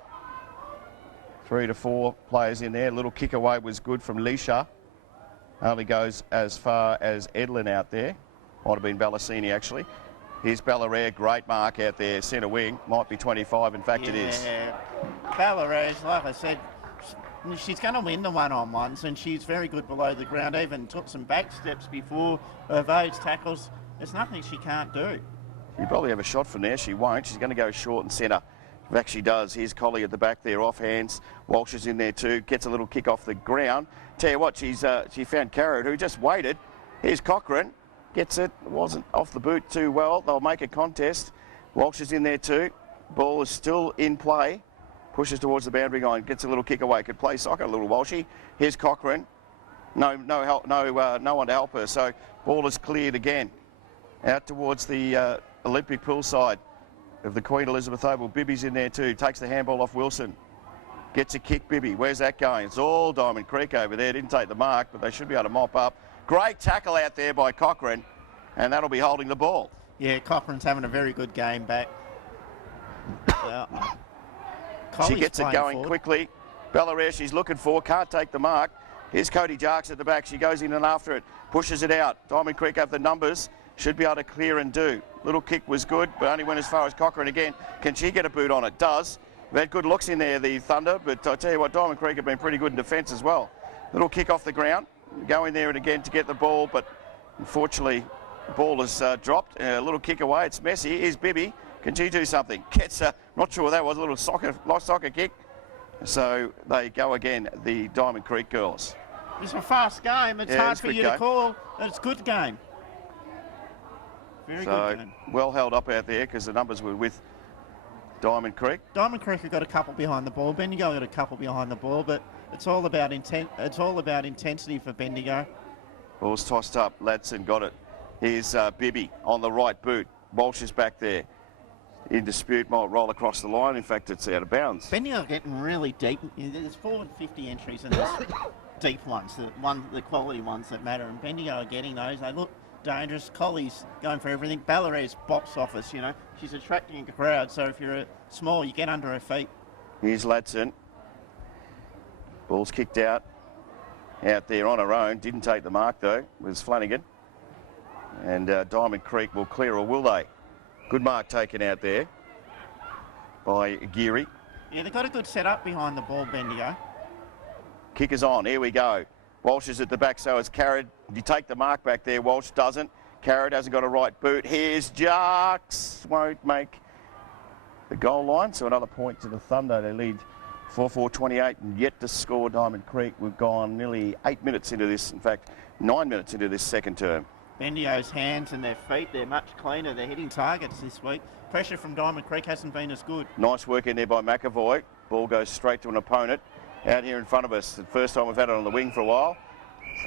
3 to 4 players in there. Little kick away was good from Leisha. Only goes as far as Edlin out there. Might have been Ballassini actually. Here's Ballarat, great mark out there, centre wing. Might be 25, in fact it is. Yeah, Ballarat, like I said, she's going to win the one-on-ones, and she's very good below the ground. Even took some back steps before those tackles. There's nothing she can't do. You probably have a shot from there. She won't. She's going to go short and centre. In fact, she does. Here's Collie at the back there, off hands. Walsh is in there too. Gets a little kick off the ground. Tell you what, she found Carrot, who just waited. Here's Cochrane. Gets it. Wasn't off the boot too well. They'll make a contest. Walsh is in there too. Ball is still in play. Pushes towards the boundary line. Gets a little kick away. Could play soccer, a little Walshy. Here's Cochrane. No help. No one to help her. So ball is cleared again. Out towards the Olympic pool side of the Queen Elizabeth Oval. Bibby's in there too. Takes the handball off Wilson. Gets a kick, Bibby. Where's that going? It's all Diamond Creek over there. Didn't take the mark, but they should be able to mop up. Great tackle out there by Cochrane, and that'll be holding the ball. Yeah, Cochrane's having a very good game back. She gets it going quickly. Ballarat, she's looking for, can't take the mark. Here's Cody Jarks at the back. She goes in and after it, pushes it out. Diamond Creek have the numbers. Should be able to clear and do. Little kick was good, but only went as far as Cochrane again. Can she get a boot on it? Does. They've had good looks in there, the Thunder, but I tell you what, Diamond Creek have been pretty good in defence as well. Little kick off the ground. Go in there and again to get the ball, but unfortunately, the ball has dropped. A little kick away. It's messy. Here's Bibby. Can she do something? Gets, not sure what that was, a little soccer kick. So they go again, the Diamond Creek girls. It's a fast game. It's hard for you to call. It's a good game. Very good game. Well held up out there because the numbers were with Diamond Creek. Diamond Creek have got a couple behind the ball. Bendigo got a couple behind the ball, but it's all about intent. It's all about intensity for Bendigo. Ball's tossed up. Ladson got it. Here's Bibby on the right boot. Walsh is back there. In dispute, might roll across the line. In fact, it's out of bounds. Bendigo are getting really deep. There's 450 entries and there's deep ones, the quality ones that matter. And Bendigo are getting those. They look dangerous. Colley's going for everything. Ballarat's box office, you know. She's attracting a crowd, so if you're small, you get under her feet. Here's Ladson. Ball's kicked out there on her own. Didn't take the mark, though, was Flanagan. And Diamond Creek will clear, or will they? Good mark taken out there by Geary. Yeah, they've got a good setup behind the ball, Bendigo. Kick is on. Here we go. Walsh is at the back, so it's Carrad. You take the mark back there. Walsh doesn't. Carrad hasn't got a right boot. Here's Jarks. Won't make the goal line, so another point to the Thunder. They lead 4-4-28 and yet to score. Diamond Creek. We've gone nearly 8 minutes into this. In fact, 9 minutes into this second term. Bendigo's hands and their feet, they're much cleaner. They're hitting targets this week. Pressure from Diamond Creek hasn't been as good. Nice work in there by McAvoy. Ball goes straight to an opponent out here in front of us. The first time we've had it on the wing for a while.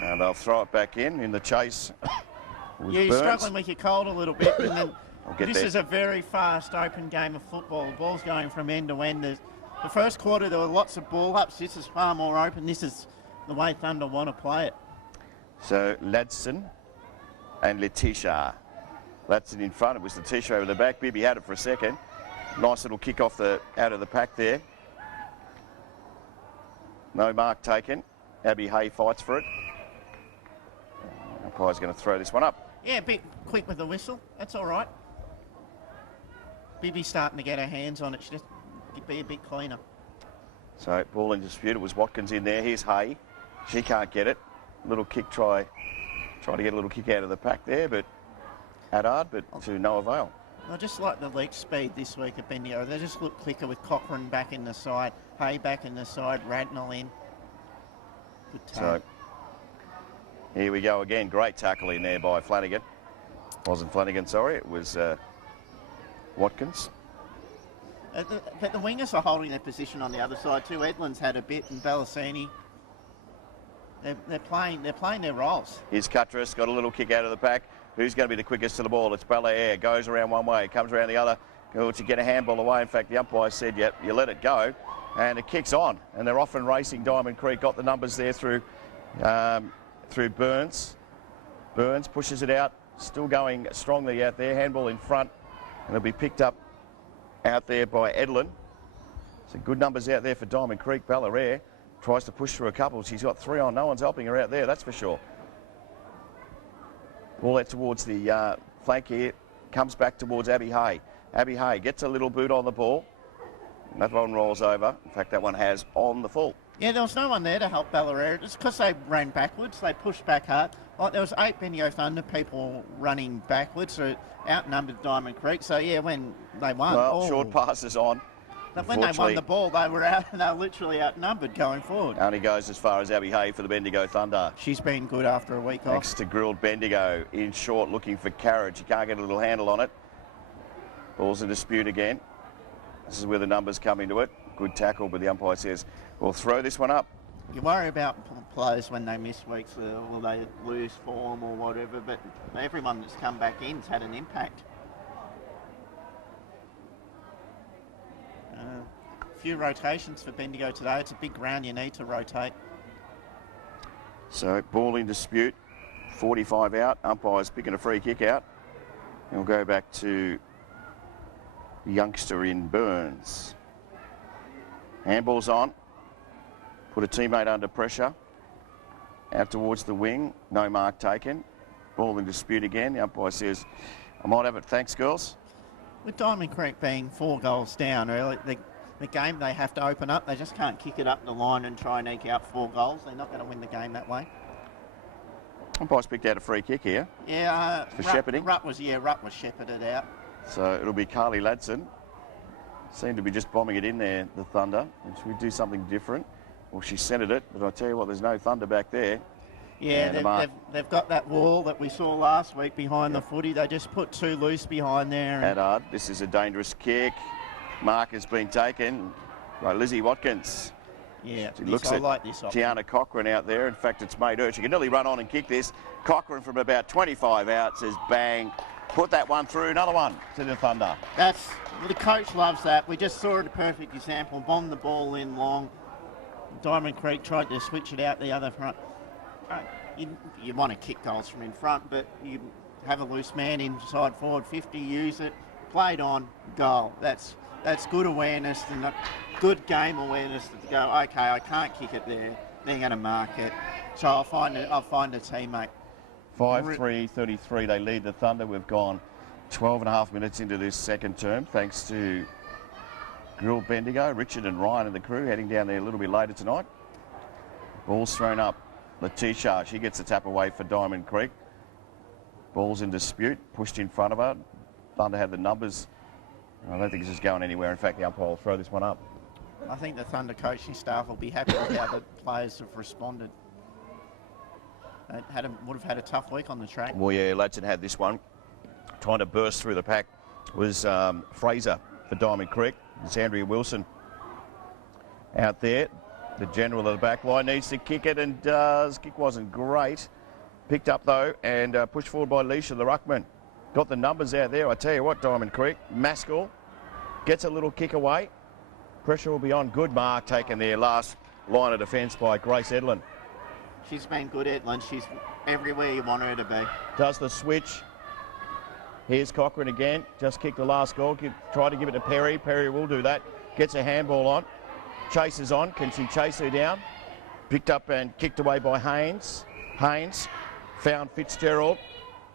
And they'll throw it back in the chase. Yeah, you're struggling with your cold a little bit. And then this there. is a very fast, open game of football. The ball's going from end to end. The first quarter, there were lots of ball ups. This is far more open. This is the way Thunder want to play it. So Ladson and Letitia. Ladson in front. It was Letitia over the back. Bibby had it for a second. Nice little kick off out of the pack there. No mark taken. Abby Hay fights for it. Umpire's going to throw this one up. Yeah, a bit quick with the whistle. That's all right. Bibby's starting to get her hands on it. She just be a bit cleaner. So ball in dispute. It was Watkins in there. Here's Hay. She can't get it. Little kick try to get a little kick out of the pack there, but Haddard, but to no avail. I just like the leak speed this week at Bendigo. They just look quicker with Cochrane back in the side, Hay back in the side, Radnell in. Good tackle. So here we go again. Great tackle in there by Flanagan. Wasn't Flanagan, sorry. It was Watkins. But the wingers are holding their position on the other side too. Edlin's had a bit and Ballassini. They're playing their roles. Here's Cuttress, got a little kick out of the pack. Who's going to be the quickest to the ball? It's Belair. Goes around one way, comes around the other. Goes to get a handball away. In fact, the umpire said, yep, you let it go. And it kicks on. And they're off and racing. Diamond Creek got the numbers there through Burns. Burns pushes it out. Still going strongly out there. Handball in front. And it'll be picked up out there by Edlin. So good numbers out there for Diamond Creek. Belair tries to push through a couple. She's got 3 on. No one's helping her out there, that's for sure. Ball out towards the flank here. Comes back towards Abby Hay. Abby Hay gets a little boot on the ball. And that one rolls over. In fact, that one has on the full. Yeah, there was no one there to help Belair. It's because they ran backwards. They pushed back hard. Like there was 8 Bendigo Thunder people running backwards, so outnumbered Diamond Creek. So yeah, when they won, Well, short passes on. When they won the ball, they were literally outnumbered going forward. Only goes as far as Abby Hay for the Bendigo Thunder. She's been good after a week off. Next to Grilled Bendigo in short, looking for carriage. You can't get a little handle on it. Ball's in dispute again. This is where the numbers come into it. Good tackle, but the umpire says, we'll throw this one up. You worry about players when they miss weeks, or they lose form or whatever, but everyone that's come back in's had an impact. A few rotations for Bendigo today. It's a big ground, you need to rotate. So ball in dispute, 45 out. Umpire's picking a free kick out. And we'll go back to the youngster in Burns. Handball's on. Put a teammate under pressure. Out towards the wing. No mark taken. Ball in dispute again. The umpire says, I might have it. Thanks, girls. With Diamond Creek being 4 goals down early, the game they have to open up. They just can't kick it up the line and try and eke out 4 goals. They're not going to win the game that way. Umpire's picked out a free kick here. Yeah, for shepherding. Rutt was shepherded out. So it'll be Carly Ladson. Seemed to be just bombing it in there, the Thunder. And should we do something different? Well, she centred it, but I tell you what, there's no Thunder back there. Yeah, they've got that wall that we saw last week behind the footy. They just put 2 loose behind there. Haddard, this is a dangerous kick. Mark has been taken by Lizzie Watkins. Yeah, she looks at like this option. Tiana Cochran out there. In fact, it's made her. She can nearly run on and kick this. Cochran from about 25 out says bang. Put that one through. Another one to the Thunder. The coach loves that. We just saw it, a perfect example. Bombed the ball in long. Diamond Creek tried to switch it out the other front. You want to kick goals from in front, but you have a loose man inside forward 50, use it, played on, goal. That's good awareness and a good game awareness to go, okay, I can't kick it there. They're going to mark it. So I'll find a teammate. 5-3-33, they lead the Thunder. We've gone 12 and a half minutes into this second term, thanks to Grilled Bendigo, Richard and Ryan and the crew heading down there a little bit later tonight. Ball's thrown up. Letitia, she gets the tap away for Diamond Creek. Ball's in dispute, pushed in front of her. Thunder had the numbers. I don't think this is going anywhere. In fact, the umpire will throw this one up. I think the Thunder coaching staff will be happy with how the players have responded. They would have had a tough week on the track. Well, yeah, Ladson had this one. Trying to burst through the pack was Fraser for Diamond Creek. It's Andrea Wilson out there. The general of the back line needs to kick it and does. Kick wasn't great. Picked up though and pushed forward by Leisha, the ruckman. Got the numbers out there. I tell you what, Diamond Creek. Maskell gets a little kick away. Pressure will be on. Good mark taken there. Last line of defence by Grace Edlin. She's been good, Edlin. She's everywhere you want her to be. Does the switch. Here's Cochran again. Just kicked the last goal. Try to give it to Perry. Perry will do that. Gets a handball on. Chases on. Can she chase her down? Picked up and kicked away by Haynes. Haynes found Fitzgerald.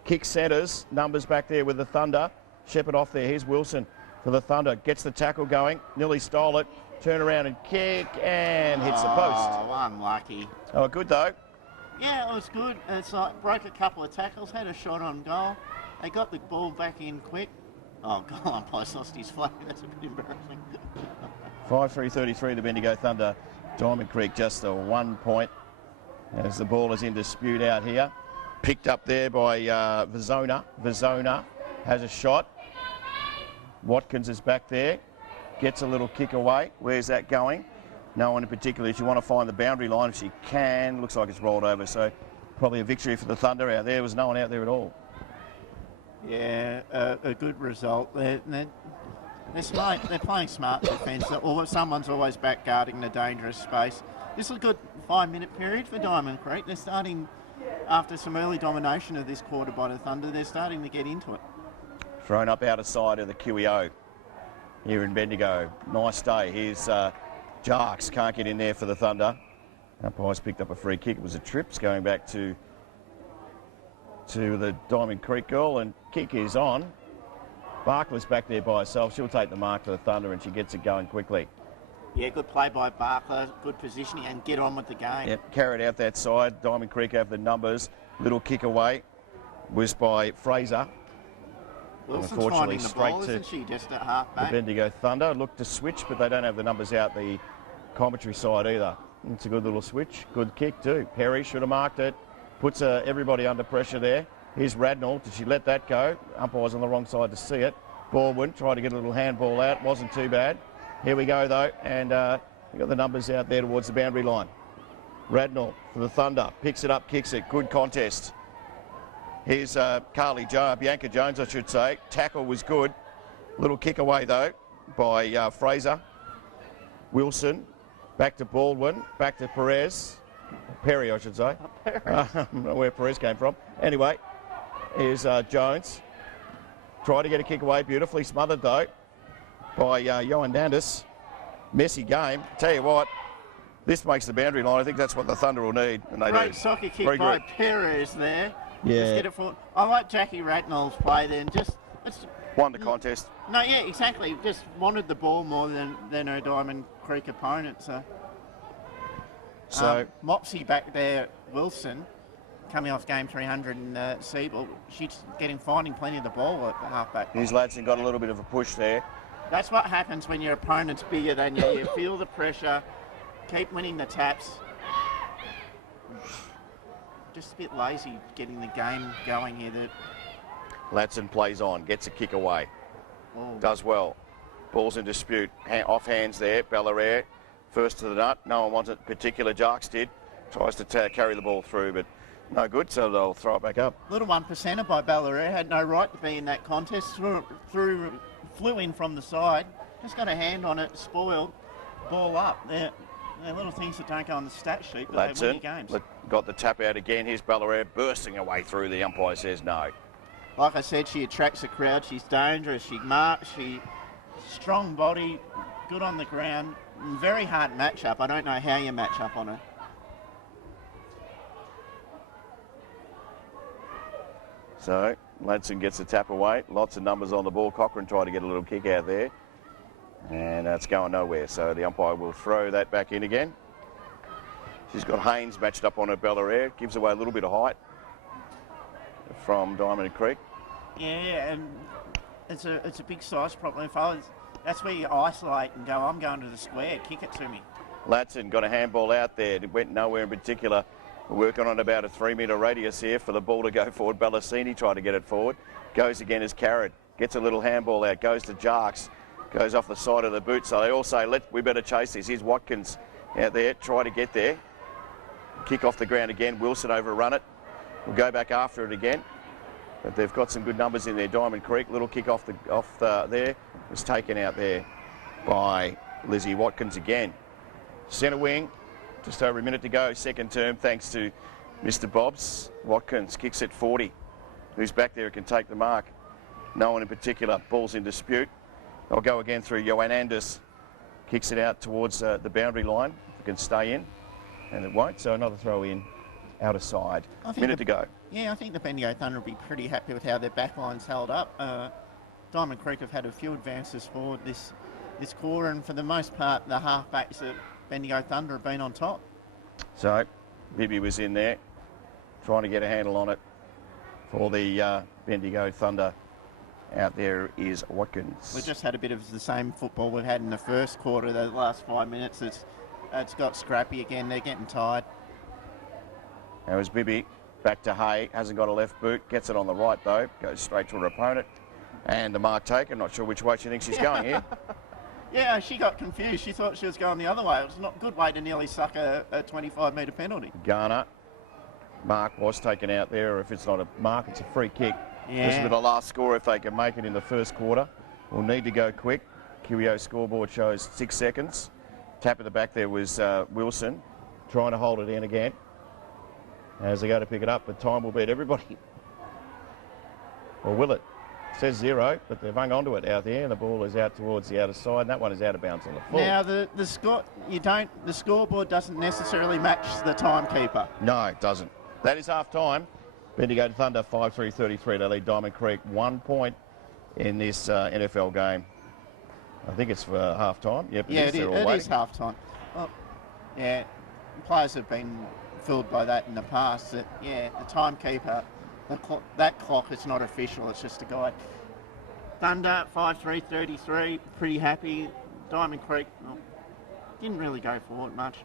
Kick centres. Numbers back there with the Thunder. Shepherd off there. Here's Wilson for the Thunder. Gets the tackle going. Nearly stole it. Turn around and kick and hits the post. Oh, unlucky. Oh, good though. Yeah, it was good. It's like broke a couple of tackles, had a shot on goal. They got the ball back in quick. Oh, goal umpire's lost his flag. That's a bit embarrassing. 5-3-33, the Bendigo Thunder. Diamond Creek just a 1 point as the ball is in dispute out here. Picked up there by Vizona. Vizona has a shot. Watkins is back there. Gets a little kick away. Where's that going? No one in particular. If you want to find the boundary line, if she can, looks like it's rolled over. So probably a victory for the Thunder out there. There was no one out there at all. Yeah, a good result. They're smart. They're playing smart defence. Or someone's always back guarding the dangerous space. This is a good 5-minute period for Diamond Creek. They're starting, after some early domination of this quarter by the Thunder, they're starting to get into it. Thrown up out of side of the QEO here in Bendigo. Nice day. Here's Jarks. Can't get in there for the Thunder. Umpire's picked up a free kick. It was a trip. It's going back to the Diamond Creek girl, and kick is on. Barkler's back there by herself. She'll take the mark for the Thunder, and she gets it going quickly. Yeah, good play by Barkler, good positioning, and get on with the game. Yep, carried out that side. Diamond Creek have the numbers. Little kick away was by Fraser. Wilson's finding the ball, isn't she, just at half The back? Bendigo Thunder look to switch, but they don't have the numbers out the commentary side either. It's a good little switch. Good kick too. Perry should have marked it. Puts everybody under pressure there. Here's Radnall. Did she let that go? Umpire's on the wrong side to see it. Baldwin tried to get a little handball out. Wasn't too bad. Here we go though, and we've got the numbers out there towards the boundary line. Radnall for the Thunder. Picks it up, kicks it. Good contest. Here's Bianca Jones, I should say. Tackle was good. Little kick away though by Fraser. Wilson. Back to Baldwin. Back to Perry, I should say. I don't know where Perez came from. Anyway, here's Jones. Tried to get a kick away. Beautifully smothered though by Johan Dandis. Messy game. Tell you what, this makes the boundary line. I think that's what the Thunder will need. And they Great do. soccer kick Very by good. Perez there. Yeah. Just get it forward. I like Jackie Ratnall's play then. It's Won the contest. No, yeah, exactly. Just wanted the ball more than her Diamond Creek opponent. So Mopsy back there, Wilson, coming off game 300 in Siebel. She's finding plenty of the ball at the halfback. here's Ladson got a little bit of a push there. That's what happens when your opponent's bigger than you. You feel the pressure, keep winning the taps. Just a bit lazy getting the game going here. Ladson plays on, gets a kick away. Oh. Does well. Ball's in dispute. Off hands there. Bellaire first to the nut. No one wants it. Particular Jarks did. Tries to carry the ball through, but no good, so they'll throw it back up. Little 1%er by Bellaire. Had no right to be in that contest. Flew in from the side. Just got a hand on it. Spoiled. Ball up. They're little things that don't go on the stat sheet, but they win your games. Got the tap out again. Here's Bellaire bursting away through. The umpire says no. Like I said, she attracts a crowd. She's dangerous. She marks. She strong body, good on the ground. Very hard matchup. I don't know how you match up on her. So Ladson gets the tap away. Lots of numbers on the ball. Cochrane tried to get a little kick out there, and that's going nowhere. So the umpire will throw that back in again. She's got Haynes matched up on her Bellaire. Gives away a little bit of height from Diamond Creek. Yeah, and it's a big size problem. That's where you isolate and go, I'm going to the square, kick it to me. Ladson got a handball out there. It went nowhere in particular. We're working on about a 3-metre radius here for the ball to go forward. Ballasini tried to get it forward. Goes again as Carrot. Gets a little handball out. Goes to Jarks. Goes off the side of the boot. So they all say, we better chase this. Here's Watkins out there. Try to get there. Kick off the ground again. Wilson overrun it. We'll go back after it again. But they've got some good numbers in there. Diamond Creek, little kick off there. Was taken out there by Lizzie Watkins again. Centre wing, just over a minute to go. Second term, thanks to Mr. Bobs. Watkins kicks it 40. Who's back there who can take the mark? No one in particular. Ball's in dispute. I'll go again through Johan Anders. Kicks it out towards the boundary line. If it can stay in, and it won't. So another throw in, out of side. Minute to go. Yeah, I think the Bendigo Thunder will be pretty happy with how their backline's held up. Diamond Creek have had a few advances forward this quarter, and for the most part, the halfbacks at Bendigo Thunder have been on top. So, Bibby was in there, trying to get a handle on it for the Bendigo Thunder. Out there is Watkins. We just had a bit of the same football we've had in the first quarter. The last 5 minutes, it's got scrappy again. They're getting tired. Now is Bibby back to Hay. Hasn't got a left boot. Gets it on the right though. Goes straight to her opponent. And the mark taken. Not sure which way she thinks she's going here. Yeah, she got confused. She thought she was going the other way. It was not a good way to nearly suck a 25-metre penalty. Garner. Mark was taken out there. If it's not a mark, it's a free kick. Yeah. This will be the last score if they can make it in the first quarter. We'll need to go quick. QEO scoreboard shows 6 seconds. Tap at the back there was Wilson trying to hold it in again as they go to pick it up, but time will beat everybody. Or will it? It says 0, but they've hung onto it out there, and the ball is out towards the outer side, and that one is out of bounds on the full. Now the scoreboard doesn't necessarily match the timekeeper. No, it doesn't. That is half time. Bendigo Thunder 5-3-33. They lead Diamond Creek 1 point in this NFL game. I think it's for half time. Yep, Yeah, They're all it waiting. is half time. Well, yeah, players have been fooled by that in the past. That the timekeeper, that clock is not official. It's just a guide. Thunder 5-3-33. Pretty happy. Diamond Creek didn't really go forward much.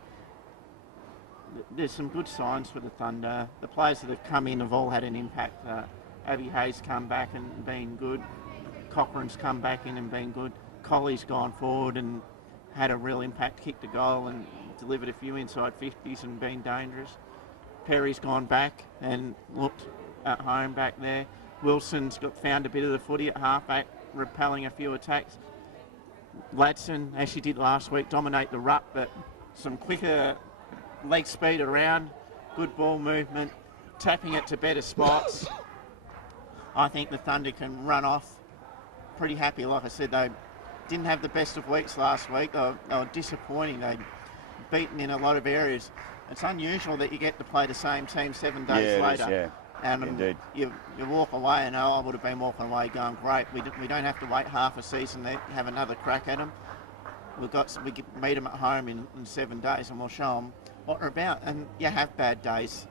There's some good signs for the Thunder. The players that have come in have all had an impact. Abby Hayes come back and been good. Cochrane's come back in and been good. Colley's gone forward and had a real impact, kicked a goal and delivered a few inside 50s and been dangerous. Perry's gone back and looked at home back there. Wilson's found a bit of the footy at halfback, repelling a few attacks. Ladson, as she did last week, dominate the ruck, but some quicker leg speed around, good ball movement, tapping it to better spots. I think the Thunder can run off. Pretty happy, like I said, they didn't have the best of weeks last week. They were disappointing. They'd beaten in a lot of areas. It's unusual that you get to play the same team 7 days later. And Indeed. you walk away, and I would have been walking away going, great, we don't have to wait half a season to have another crack at them. We meet them at home in 7 days, and we'll show them what they're about. And you have bad days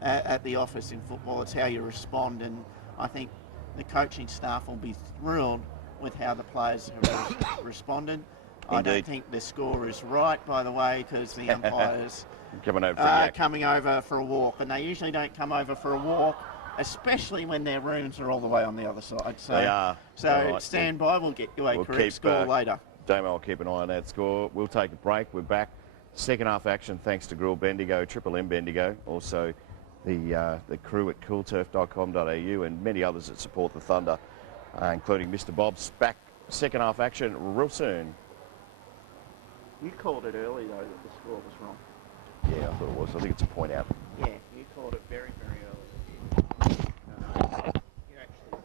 at the office in football. It's how you respond, and I think the coaching staff will be thrilled with how the players have responded. I Indeed. don't think the score is right, by the way, because the umpires Coming over for are Yak. coming over for a walk, and they usually don't come over for a walk, especially when their rooms are all the way on the other side. So, They are. So All right. stand by. We'll get you a We'll correct keep, score later. Damo will keep an eye on that score. We'll take a break. We're back. Second half action thanks to Grill Bendigo, Triple M Bendigo, also the crew at coolturf.com.au and many others that support the Thunder, including Mr. Bob's. Back second half action real soon. You called it early, though, that the score was wrong. Yeah, I thought it was. I think it's a point out. Yeah, you called it very, very early. You actually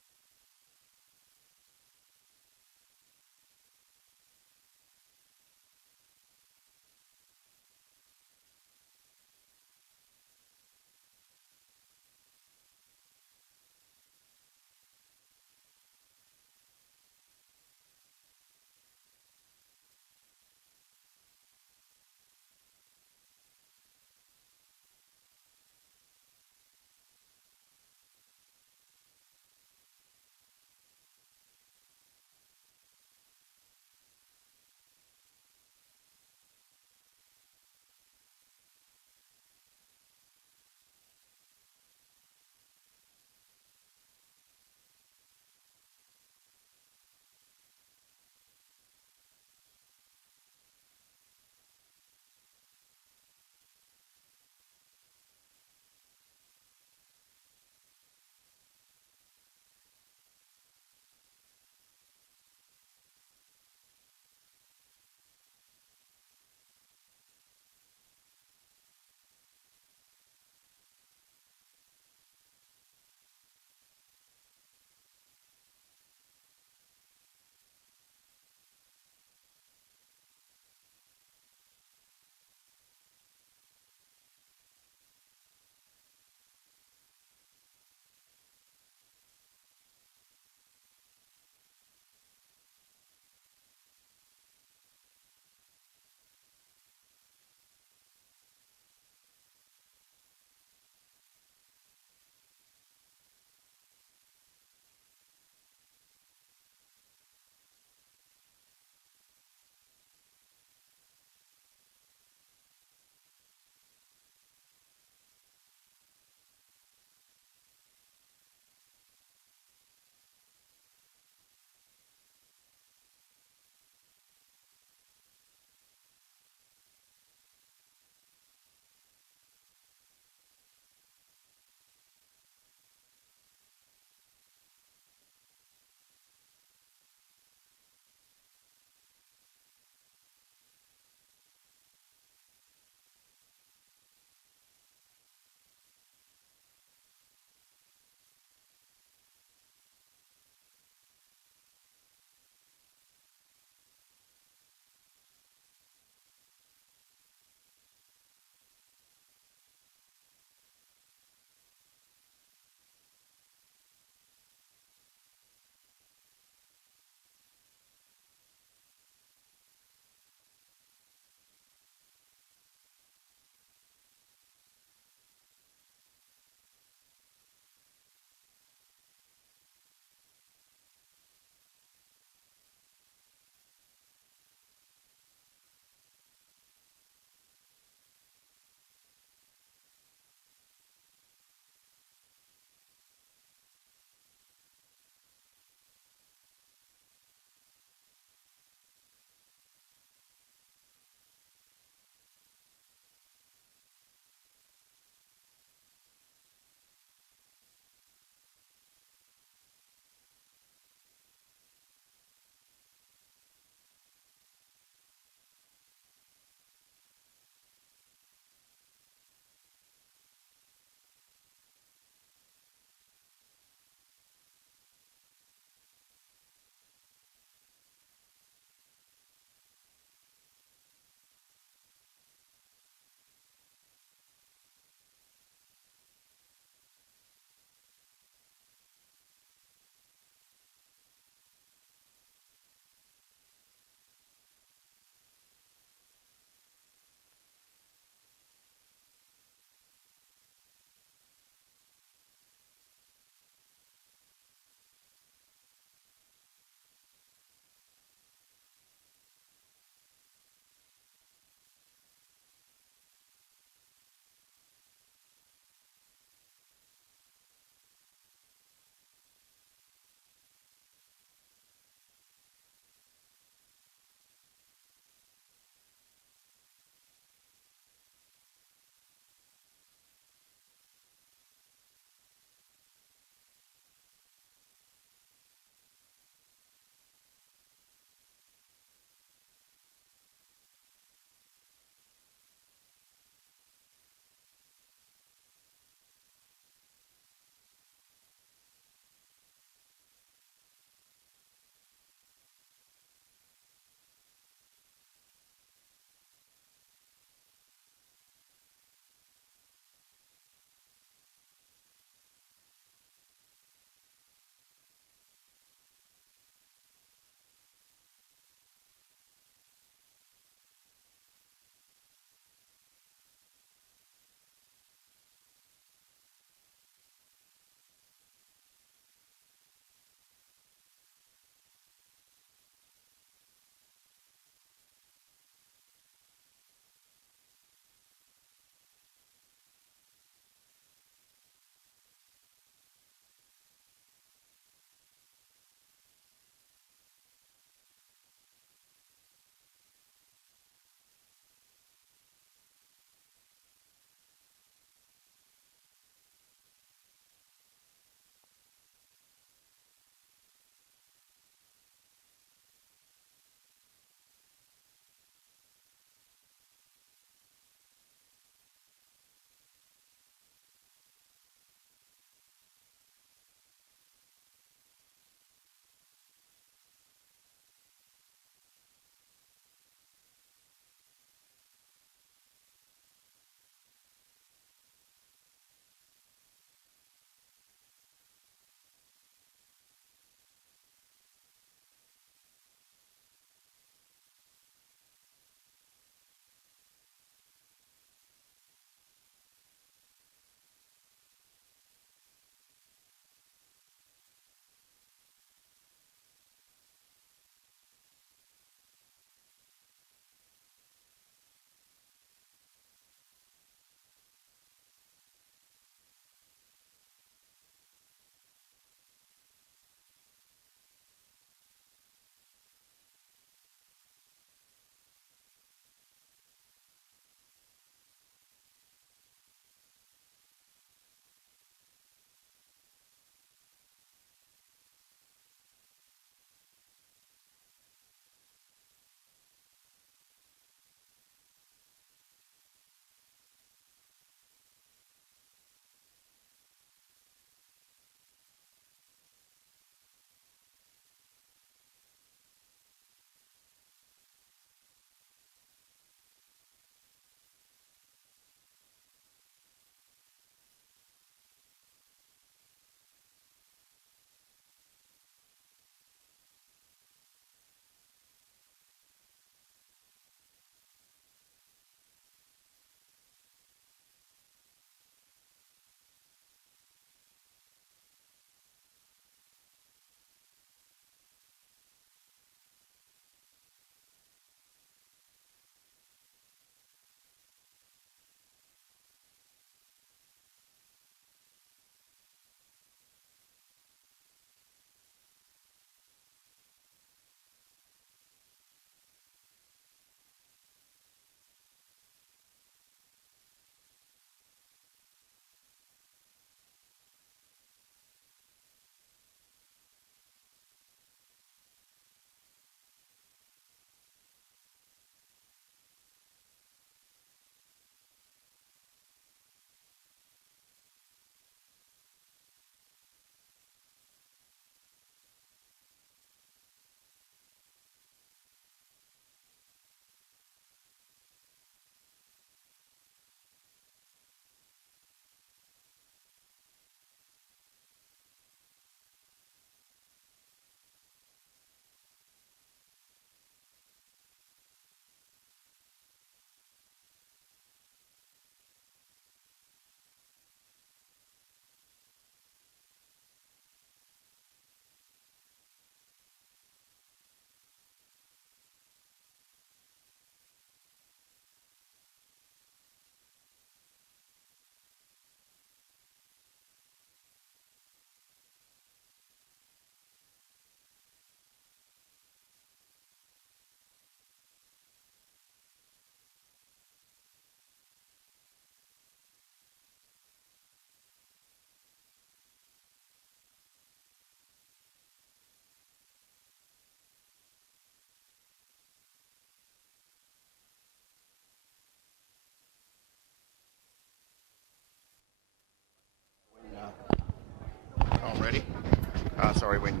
Sorry, when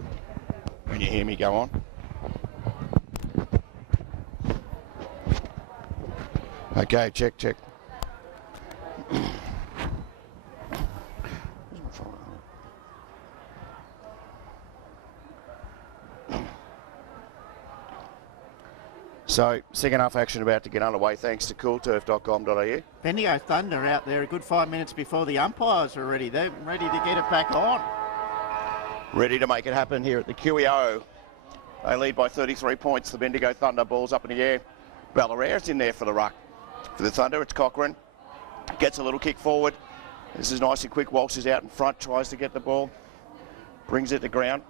you hear me go on. Okay, check. So, second half action about to get underway thanks to coolturf.com.au. Bendigo Thunder out there a good 5 minutes before the umpires are ready. They're ready to get it back on. Ready to make it happen here at the QEO. They lead by 33 points. The Bendigo Thunder, ball's up in the air. Ballarare's in there for the ruck. For the Thunder, it's Cochrane. Gets a little kick forward. This is nice and quick. Walsh is out in front, tries to get the ball. Brings it to ground.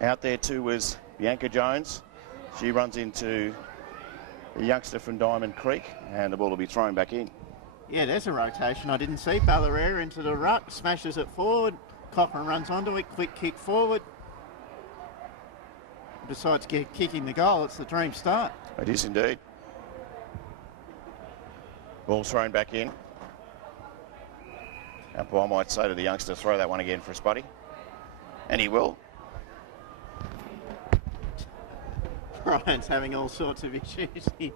Out there too was Bianca Jones. She runs into a youngster from Diamond Creek, and the ball will be thrown back in. Yeah, there's a rotation. I didn't see. Ballarere into the ruck, smashes it forward. Cochrane runs onto it, quick kick forward. Besides kicking the goal, it's the dream start. It is indeed. Ball thrown back in. I might say to the youngster, throw that one again for us, buddy. And he will. Ryan's having all sorts of issues. He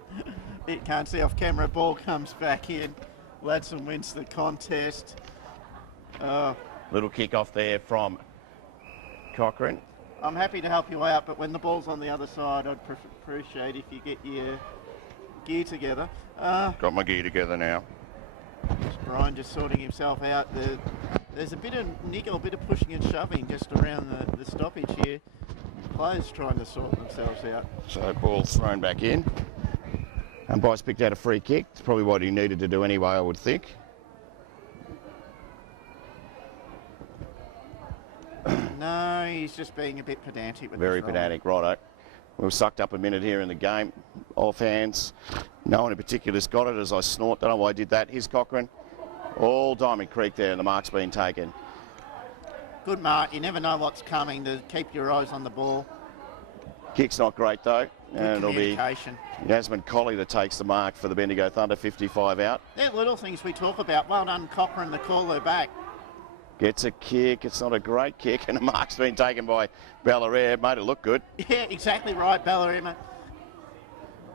can't see off camera. Ball comes back in. Ladson wins the contest. Little kick off there from Cochrane. I'm happy to help you out, but when the ball's on the other side, I'd appreciate if you get your gear together. Got my gear together now. Ryan just sorting himself out. There's a bit of niggle, a bit of pushing and shoving just around the stoppage here. Players trying to sort themselves out. So ball thrown back in. Umpire's picked out a free kick. It's probably what he needed to do anyway, I would think. No, he's just being a bit pedantic with Very this role. pedantic, righto. We were sucked up a minute here in the game. Off hands. No one in particular's got it as I snort. Don't know why I did that. Here's Cochrane. All Diamond Creek there, and the mark's been taken. Good mark. You never know what's coming. To keep your eyes on the ball. Kick's not great though. Good And it'll be communication. Yasmin Colley that takes the mark for the Bendigo Thunder, 55 out. They're little things we talk about. Well done, Cochrane, the caller back. Gets a kick. It's not a great kick, and the mark's been taken by Ballarere. Made it look good. Yeah, exactly right, Ballarere.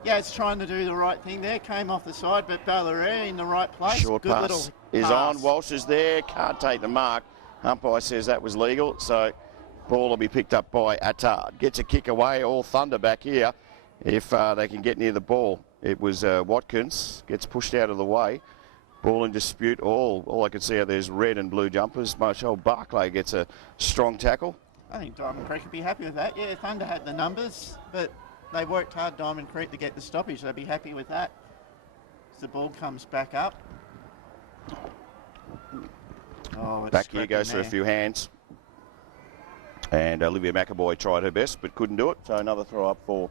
Yeah, it's trying to do the right thing there. Came off the side, but Ballarere in the right place. Short Good pass little is pass. on. Walsh is there. Can't take the mark. Umpire says that was legal, so ball will be picked up by Attard. Gets a kick away. All Thunder back here if they can get near the ball. It was Watkins. Gets pushed out of the way. Ball in dispute. All I can see are there's red and blue jumpers. Marshall Barclay gets a strong tackle. I think Diamond Creek would be happy with that. Yeah, Thunder had the numbers, but they worked hard, Diamond Creek, to get the stoppage. They'd be happy with that. As the ball comes back up. Oh, it's Back here goes scrapping for a few hands. And Olivia McAvoy tried her best but couldn't do it. So another throw up for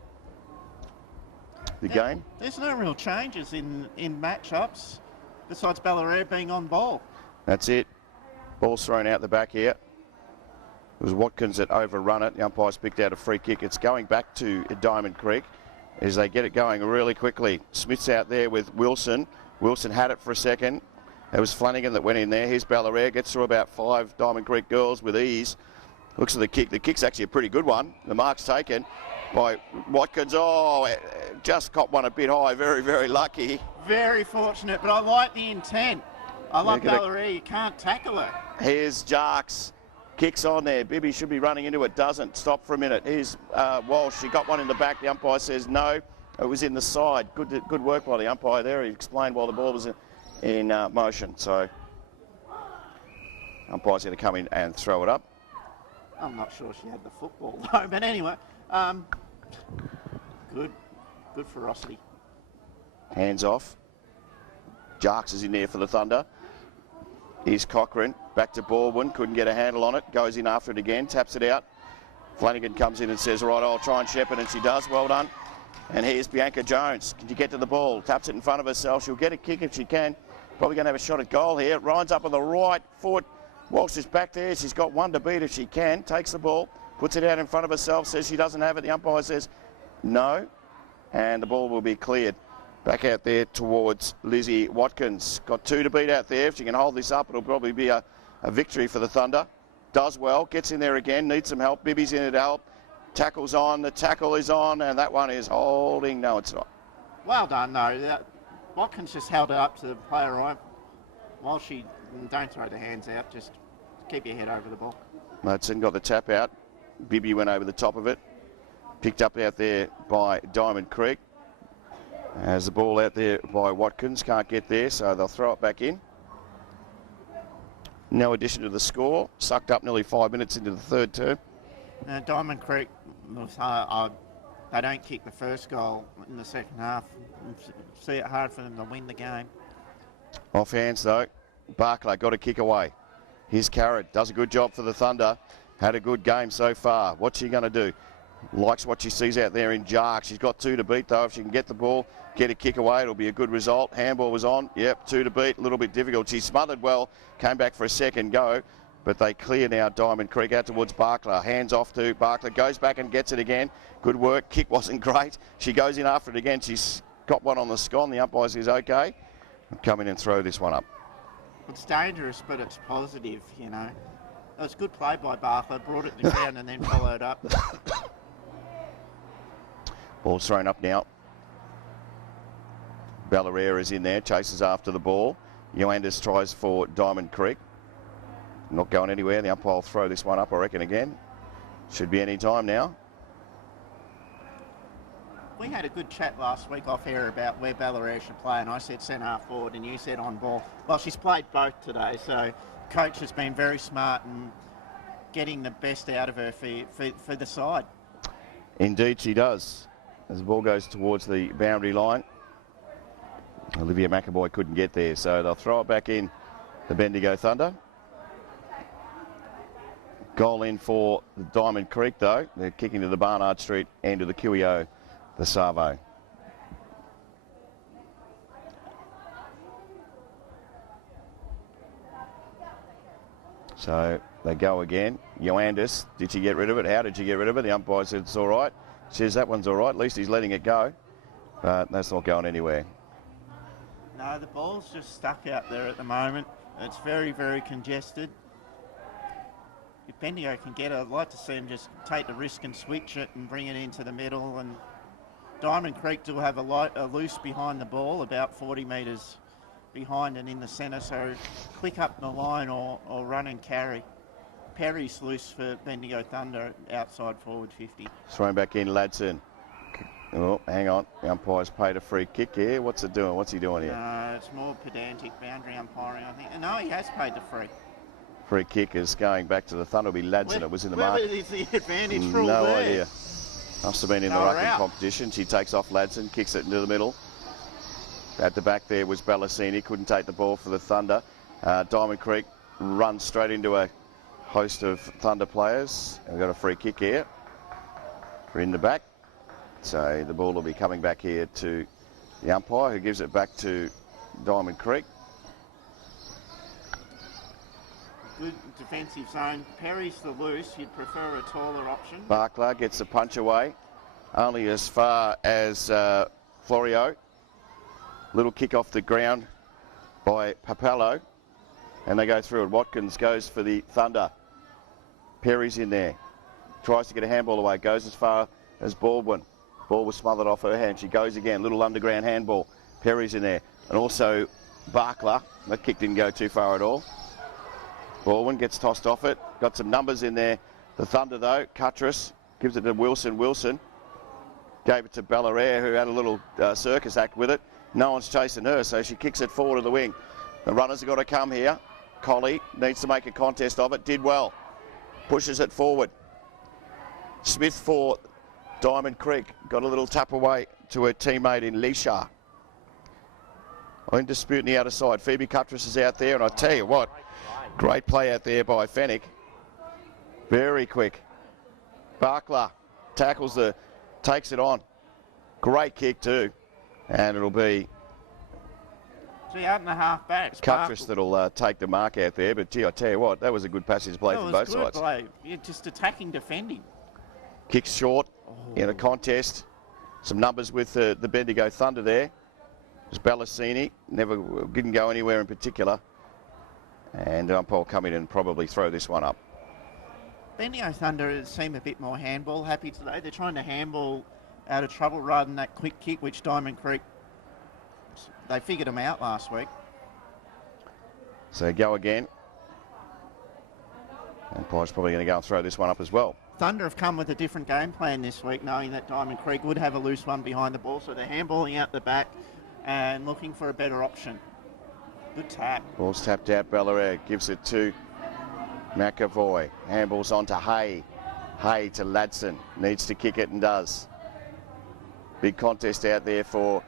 the game. There's no real changes in matchups besides Ballarere being on ball. That's it. Ball's thrown out the back here. It was Watkins that overrun it. The umpire's picked out a free kick. It's going back to Diamond Creek as they get it going really quickly. Smith's out there with Wilson. Wilson had it for a second. It was Flanagan that went in there. Here's Ballarere. Gets through about 5 Diamond Creek girls with ease. Looks at the kick. The kick's actually a pretty good one. The mark's taken by Watkins. Oh, just caught one a bit high. Very, very lucky. Very fortunate, but I like the intent. I love Yeah, Ballarere. You can't tackle her. Here's Jarks. Kicks on there. Bibby should be running into it. Doesn't. Stop for a minute. Here's Walsh. She got one in the back. The umpire says no. It was in the side. Good work by the umpire there. He explained while the ball was in motion. So umpire's going to come in and throw it up. I'm not sure she had the football though, but anyway, good ferocity. Hands off. Jarks is in there for the Thunder. Here's Cochrane. Back to Baldwin. Couldn't get a handle on it. Goes in after it again. Taps it out. Flanagan comes in and says, right, I'll try and shepherd, and she does. Well done. And here's Bianca Jones. Can you get to the ball? Taps it in front of herself. She'll get a kick if she can. Probably going to have a shot at goal here. Ryan's up on the right foot. Walsh is back there. She's got one to beat if she can. Takes the ball. Puts it out in front of herself. Says she doesn't have it. The umpire says no. And the ball will be cleared. Back out there towards Lizzie Watkins. Got 2 to beat out there. If she can hold this up, it'll probably be a victory for the Thunder. does well, gets in there again, needs some help. Bibby's in it to help. Tackle's on, the tackle is on, and that one is holding. No, it's not. Well done, though. Watkins just held it up to the player right. While she, don't throw the hands out, just keep your head over the ball. Madsen got the tap out. Bibby went over the top of it. Picked up out there by Diamond Creek. As the ball out there by Watkins, can't get there, so they'll throw it back in. No addition to the score. Sucked up nearly 5 minutes into the third term. Diamond Creek, they don't kick the first goal in the second half. See it hard for them to win the game. Off hands though. Barkla got a kick away. Here's Carrot. Does a good job for the Thunder. Had a good game so far. What's she going to do? Likes what she sees out there in Jark. She's got 2 to beat though. If she can get the ball, get a kick away, it'll be a good result. Handball was on. Yep, 2 to beat. A little bit difficult. She smothered well. Came back for a second go. But they clear now Diamond Creek out towards Barkla. Hands off to Barkla. Goes back and gets it again. Good work. Kick wasn't great. She goes in after it again. She's got one on the scone. The umpire says okay. Come in and throw this one up. It's dangerous, but it's positive, you know. It was good play by Barkla. Brought it to the ground and then followed up. Ball's thrown up now. Ballarea is in there. Chases after the ball. Ioannis tries for Diamond Creek. Not going anywhere. The umpire will throw this one up, I reckon, again. Should be any time now. We had a good chat last week off air about where Ballarea should play, and I said centre half forward, and you said on ball. Well, she's played both today, so coach has been very smart in getting the best out of her for the side. Indeed, she does. As the ball goes towards the boundary line, Olivia McAvoy couldn't get there, so they'll throw it back in the Bendigo Thunder. Goal in for the Diamond Creek, though. They're kicking to the Barnard Street end of the QEO, the Savo. So they go again. Ioannis, did she get rid of it? How did she get rid of it? The umpire said it's all right. Says that one's all right. At least he's letting it go. But that's not going anywhere. No, the ball's just stuck out there at the moment. It's very, very congested. If Bendigo can get it, I'd like to see him just take the risk and switch it and bring it into the middle. And Diamond Creek do have a loose behind the ball, about 40 metres behind and in the centre. So click up the line or run and carry. Perry's loose for Bendigo Thunder, outside forward 50. Thrown back in, Ladson. Oh, hang on. The umpire's paid a free kick here. What's it doing? What's he doing here? No, it's more pedantic boundary umpiring, I think. No, he has paid the free. Free kick is going back to the Thunder. It'll be Ladson. It was in the mark. Where is the advantage rule No there? idea. Must have been in the No, rucking out. competition. She takes off Ladson, kicks it into the middle. At the back there was Ballasini. Couldn't take the ball for the Thunder. Diamond Creek runs straight into a host of Thunder players. We've got a free kick here. We're in the back. So the ball will be coming back here to the umpire, who gives it back to Diamond Creek. Good defensive zone. Perry's the loose. You'd prefer a taller option. Barkla gets the punch away. Only as far as Florio. Little kick off the ground by Papello. And they go through it. Watkins goes for the Thunder. Perry's in there. Tries to get a handball away. Goes as far as Baldwin. Ball was smothered off her hand. She goes again. Little underground handball. Perry's in there. And also Barkla. That kick didn't go too far at all. Baldwin gets tossed off it. Got some numbers in there. The Thunder, though. Cuttress gives it to Wilson. Wilson gave it to Ballarea, who had a little circus act with it. No one's chasing her, so she kicks it forward to the wing. The runners have got to come here. Collie needs to make a contest of it. Did well. Pushes it forward. Smith for Diamond Creek. Got a little tap away to her teammate in Lisha. In dispute on the outer side. Phoebe Cuttress is out there, and I tell you what, great play out there by Fennick. Very quick. Barkla tackles takes it on. Great kick too. And it'll be See, 8.5 backs. Cuttress that'll take the mark out there. But gee, I tell you what, that was a good passage play from both sides. Play. Yeah, just attacking, defending. Kicks short in a contest. Some numbers with the Bendigo Thunder there. It was Ballasini. Didn't go anywhere in particular. And umpire will come in and probably throw this one up. Bendigo Thunder seem a bit more handball happy today. They're trying to handball out of trouble rather than that quick kick, which Diamond Creek, they figured them out last week. So go again. And Pipe's probably going to go and throw this one up as well. Thunder have come with a different game plan this week, knowing that Diamond Creek would have a loose one behind the ball, so they're handballing out the back and looking for a better option. Good tap. Ball's tapped out. Ballarat gives it to McAvoy. Handballs on to Hay. Hay to Ladson. Needs to kick it and does. Big contest out there for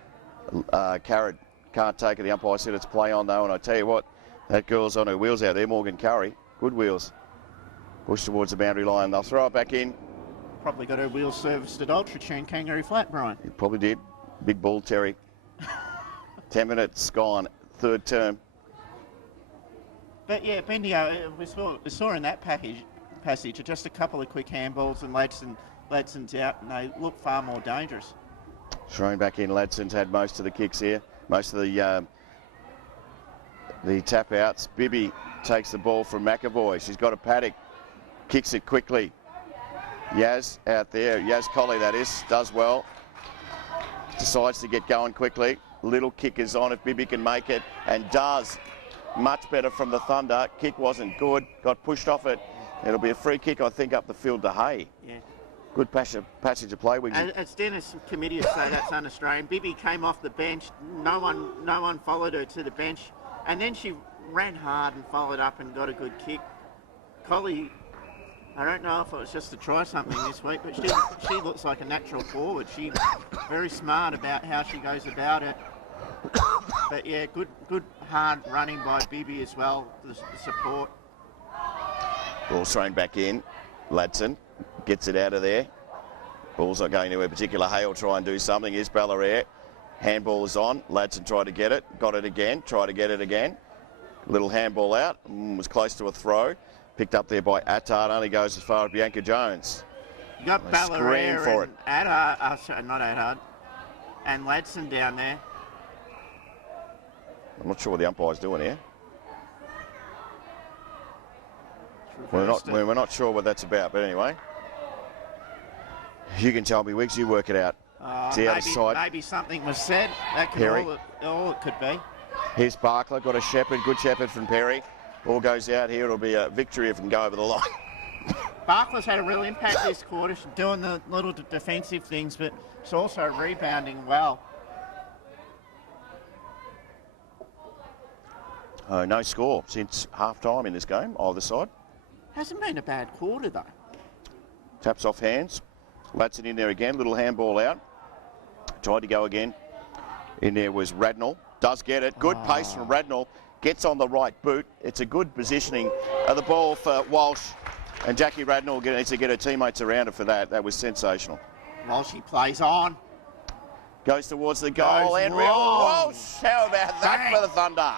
Carrad. Can't take it. The umpire said it's play on though, and I tell you what, that girl's on her wheels out there. Morgan Curry. Good wheels. Push towards the boundary line. They'll throw it back in. Probably got her wheels serviced at Ultratune Kangaroo Flat, Brian. It probably did. Big ball, Terry. 10 minutes gone. Third term. But yeah, Bendigo, we saw in that passage just a couple of quick handballs and Ladson's out, and they look far more dangerous. Thrown back in. Ladson's had most of the kicks here. Most of the tap outs. Bibby takes the ball from McAvoy. She's got a paddock. Kicks it quickly. Yaz out there. Yaz Colley, that is. Does well. Decides to get going quickly. Little kick is on if Bibby can make it. And does. Much better from the Thunder. Kick wasn't good. Got pushed off it. It'll be a free kick, I think, up the field to Hay. Yeah. Good passage of play. As Dennis Committee say, that's un-Australian. Bibby came off the bench. No one followed her to the bench. And then she ran hard and followed up and got a good kick. Colley, I don't know if it was just to try something this week, but she looks like a natural forward. She's very smart about how she goes about it. But yeah, good hard running by Bibby as well, the support. Ball thrown back in. Ladson gets it out of there. Ball's not going anywhere particular. Hay will try and do something. Here's Ballarat. Handball is on. Ladson tried to get it. Got it again. Tried to get it again. Little handball out. Was close to a throw. Picked up there by Attard. Only goes as far as Bianca Jones. You got Ballarat for and Attard, not Attard, and Ladson down there. I'm not sure what the umpire's doing here. We're not sure what that's about, but anyway. You can tell me, Wiggs, you work it out. Maybe something was said. That could be all it could be. Here's Barkler, got a shepherd, good shepherd from Perry. Ball goes out here, it'll be a victory if it can go over the line. Barkler's had a real impact this quarter, she's doing the little defensive things, but she's also rebounding well. No score since half-time in this game, either side. Hasn't been a bad quarter, though. Taps off hands. Ladson in there again. Little handball out. Tried to go again. In there was Radnall. Does get it. Good pace from Radnall. Gets on the right boot. It's a good positioning of the ball for Walsh. And Jackie Radnall needs to get her teammates around her for that. That was sensational. Walsh plays on. Goes towards the goal. And Walsh. How about that for the Thunder?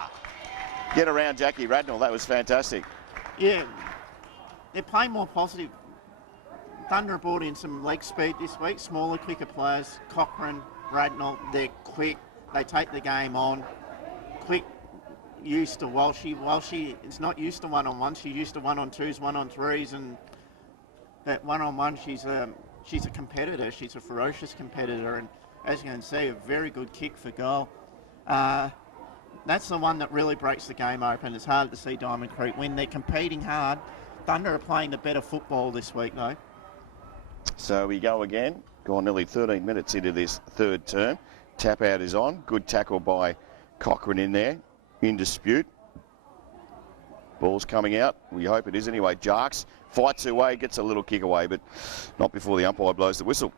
Get around Jackie Radnall. That was fantastic. Yeah. They're playing more positive. Thunder brought in some leg speed this week, smaller, quicker players. Cochrane, Radnall, they're quick. They take the game on. Quick, used to Walshy is not used to one-on-one. She's used to one-on-twos, one-on-threes, and that one-on-one, she's a competitor. She's a ferocious competitor, and as you can see, a very good kick for goal. That's the one that really breaks the game open. It's hard to see Diamond Creek win. They're competing hard. Thunder are playing the better football this week, though. So we go again. Gone nearly 13 minutes into this third term. Tap out is on. Good tackle by Cochrane in there. In dispute. Ball's coming out. We hope it is anyway. Jarks fights her way, gets a little kick away, but not before the umpire blows the whistle.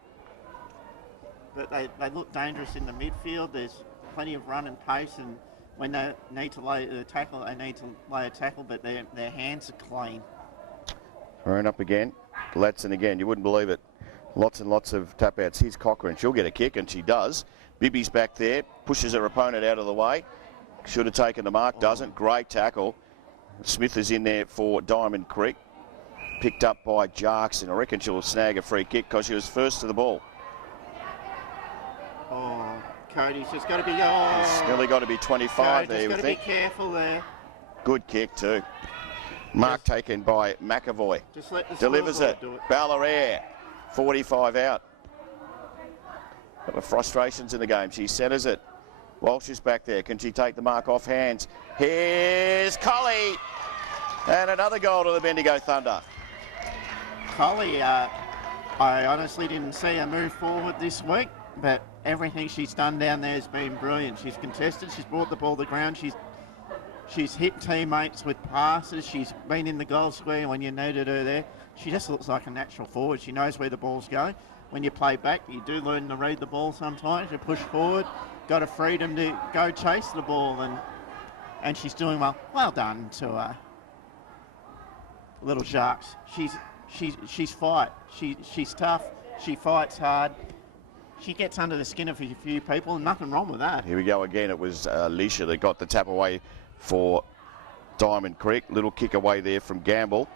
But they look dangerous in the midfield. There's plenty of run and pace, and when they need to lay a tackle, they need to lay a tackle, but their hands are clean. Thrown up again. Ladson again. You wouldn't believe it. Lots and lots of tap outs. Here's Cochrane. She'll get a kick, and she does. Bibby's back there. Pushes her opponent out of the way. Should have taken the mark. Doesn't. Great tackle. Smith is in there for Diamond Creek. Picked up by Jarks, and I reckon she'll snag a free kick because she was first to the ball. Oh, Cody's just got to be... It's nearly got to be 25 there, Cody's got to think. be careful there. Good kick too. Mark taken by McAvoy. Just let the Delivers it. scoreboard do it. Ballarat, 45 out. Got the frustrations in the game. She centres it. Walsh is back there. Can she take the mark off hands? Here's Collie. And another goal to the Bendigo Thunder. Collie, I honestly didn't see her move forward this week, but everything she's done down there has been brilliant. She's contested, she's brought the ball to the ground, she's hit teammates with passes, she's been in the goal square when you needed her there. She just looks like a natural forward. She knows where the ball's going. When you play back, you do learn to read the ball sometimes. You push forward, got a freedom to go chase the ball, and she's doing well. Well done to little Sharks. She's fight. She's tough. She fights hard. She gets under the skin of a few people, and nothing wrong with that. Here we go again. It was Leisha that got the tap away for Diamond Creek. Little kick away there from Gamble.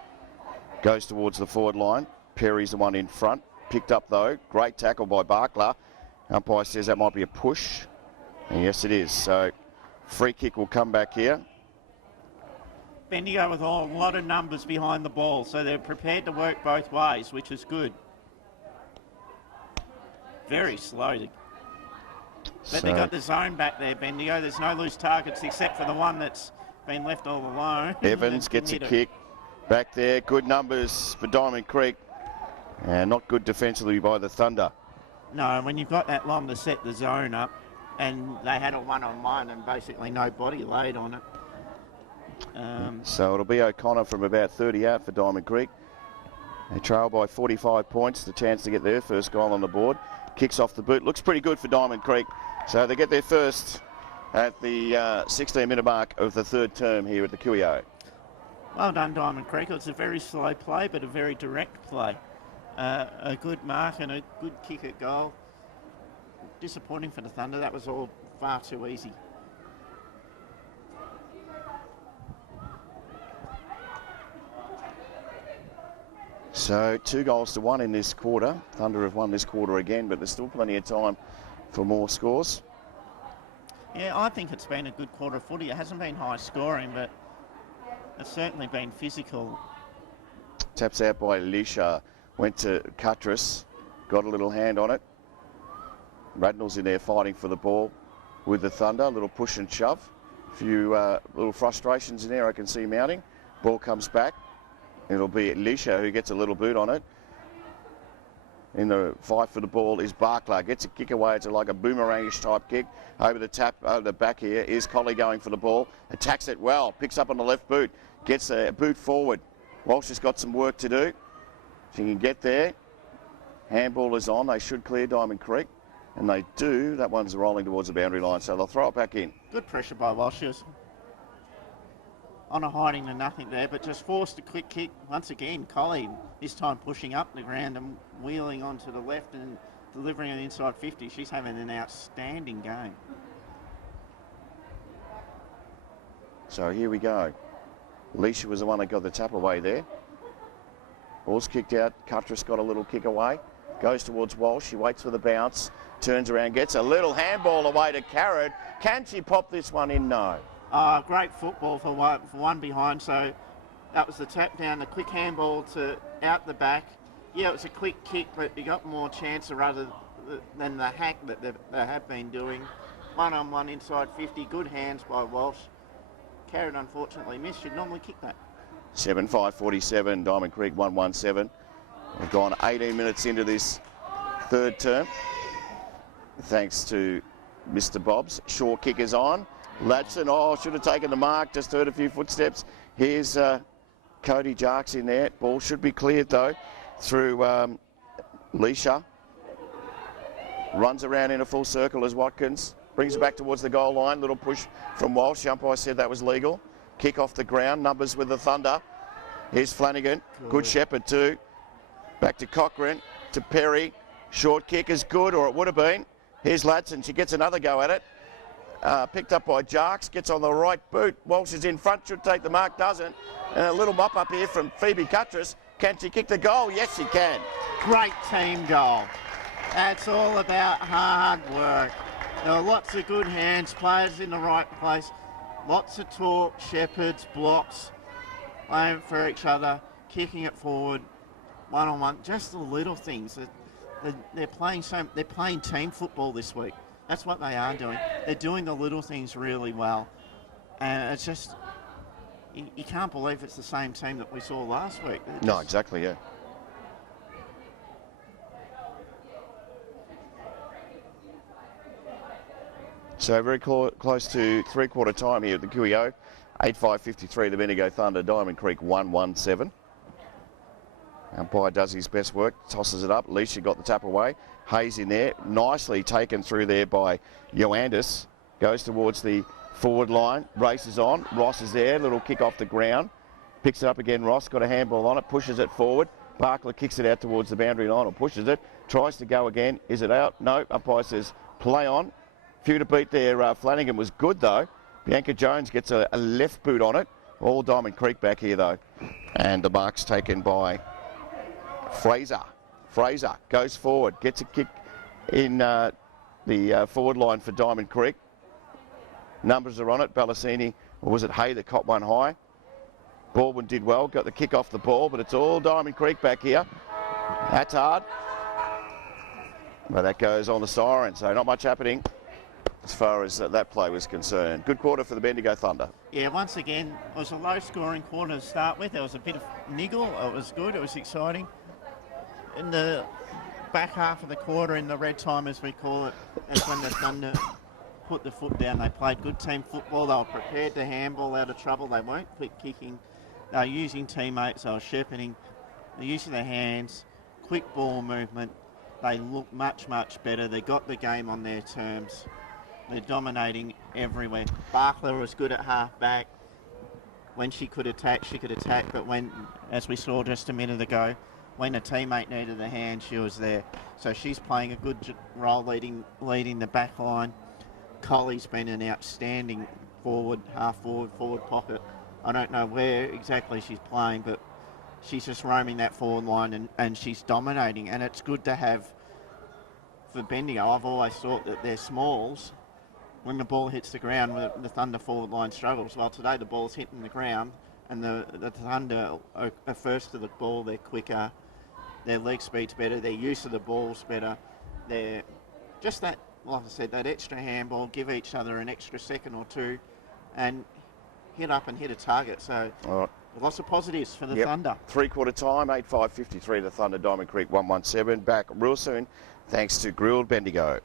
Goes towards the forward line. Perry's the one in front. Picked up though. Great tackle by Barkla. Umpire says that might be a push. And yes, it is. So free kick will come back here. Bendigo with a lot of numbers behind the ball, so they're prepared to work both ways, which is good. Very slowly. But they got the zone back there, Bendigo. There's no loose targets except for the one that's been left all alone. Evans gets a kick back there. Good numbers for Diamond Creek. And not good defensively by the Thunder. No, when you've got that long to set the zone up, and they had a one-on-one and basically no body laid on it. So it'll be O'Connor from about 30 out for Diamond Creek. They trail by 45 points, the chance to get their first goal on the board. Kicks off the boot. Looks pretty good for Diamond Creek. So they get their first at the 16-minute mark of the third term here at the QEO. Well done, Diamond Creek. It's a very slow play, but a very direct play. A good mark and a good kick at goal. Disappointing for the Thunder. That was all far too easy. So 2-1 in this quarter. Thunder have won this quarter again, but there's still plenty of time for more scores. Yeah, I think it's been a good quarter of footy. It hasn't been high scoring, but it's certainly been physical. Taps out by Leisha. Went to Cuttress. Got a little hand on it. Radnall's in there fighting for the ball with the Thunder. A little push and shove. A few little frustrations in there I can see mounting. Ball comes back. It'll be Leisha who gets a little boot on it. In the fight for the ball is Barkla. Gets a kick away. It's like a boomerangish type kick. Over the tap, over the back here is Collie going for the ball. Attacks it well. Picks up on the left boot. Gets a boot forward. Walsh has got some work to do. She can get there. Handball is on. They should clear Diamond Creek. And they do. That one's rolling towards the boundary line, so they'll throw it back in. Good pressure by Walsh. She was on a hiding to nothing there, but just forced a quick kick. Once again, Collie, this time pushing up the ground and wheeling onto the left and delivering an inside 50. She's having an outstanding game. So here we go. Leisha was the one that got the tap away there. Ball's kicked out. Cuttress got a little kick away. Goes towards Walsh. She waits for the bounce. Turns around, gets a little handball away to Carrot. Can she pop this one in? No. Great football for one behind. So that was the tap down, the quick handball to out the back. Yeah, it was a quick kick, but you got more chance rather than the hack that they have been doing. One-on-one inside 50. Good hands by Walsh. Carrot unfortunately missed. She'd normally kick that. 7-5-47. Diamond Creek 1-1-7. We've gone 18 minutes into this third term. Thanks to Mr. Bob's. Short kick is on. Ladson, should have taken the mark. Just heard a few footsteps. Here's Cody Jarks in there. Ball should be cleared though through Leisha. Runs around in a full circle as Watkins. Brings it back towards the goal line. Little push from Walsh. The umpire said that was legal. Kick off the ground. Numbers with the Thunder. Here's Flanagan. Good Shepherd too. Back to Cochran. To Perry. Short kick is good, or it would have been. Here's Ladson. She gets another go at it. Picked up by Jarks. Gets on the right boot. Walsh is in front. Should take the mark. Doesn't. And a little mop up here from Phoebe Cuttress. Can she kick the goal? Yes, she can. Great team goal. That's all about hard work. There were lots of good hands, players in the right place. Lots of talk, Shepherds, blocks. playing for each other, kicking it forward, one-on-one, just the little things. They're playing team football this week. That's what they are doing. They're doing the little things really well. And it's just, you can't believe it's the same team that we saw last week. No, exactly, yeah. So very close to three-quarter time here at the QEO. 8:5:53, the Bendigo Thunder, Diamond Creek 1-1-7. Umpire does his best work, tosses it up. Leisha got the tap away. Hayes in there, nicely taken through there by Ioannidis. Goes towards the forward line, races on. Ross is there, little kick off the ground. Picks it up again, Ross, got a handball on it, pushes it forward. Barkler kicks it out towards the boundary line or pushes it. Tries to go again. Is it out? No, umpire says play on. Few to beat there. Flanagan was good though. Bianca Jones gets a left boot on it. All Diamond Creek back here though. And the mark's taken by Fraser. Fraser goes forward, gets a kick in the forward line for Diamond Creek. Numbers are on it. Balasini, or was it Hay that caught one high? Baldwin did well, got the kick off the ball, but it's all Diamond Creek back here. That's hard. But that goes on the siren, so not much happening as far as that play was concerned. Good quarter for the Bendigo Thunder. Yeah, once again, it was a low-scoring quarter to start with. There was a bit of niggle. It was good. It was exciting. In the back half of the quarter, in the red time, as we call it, that's when the Thunder put the foot down. They played good team football. They were prepared to handball out of trouble. They weren't quick kicking. They were using teammates. They were shepherding. They're using their hands. Quick ball movement. They look much, much better. They got the game on their terms. They're dominating everywhere. Barkler was good at half-back. When she could attack, but when, as we saw just a minute ago, when a teammate needed a hand, she was there. So she's playing a good role leading the back line. Colley's been an outstanding forward pocket. I don't know where exactly she's playing, but she's just roaming that forward line and she's dominating. And it's good to have for Bendigo. I've always thought that they're smalls. When the ball hits the ground, the Thunder forward line struggles. Well, today the ball's hitting the ground, and the Thunder are first to the ball. They're quicker, their leg speed's better, their use of the ball's better. They're just that, like I said, that extra handball, give each other an extra second or two, and hit up and hit a target. So lots of positives for the Thunder. Three-quarter time, 8:5:53, the Thunder, Diamond Creek 1-1-7. Back real soon, thanks to Grilled Bendigo.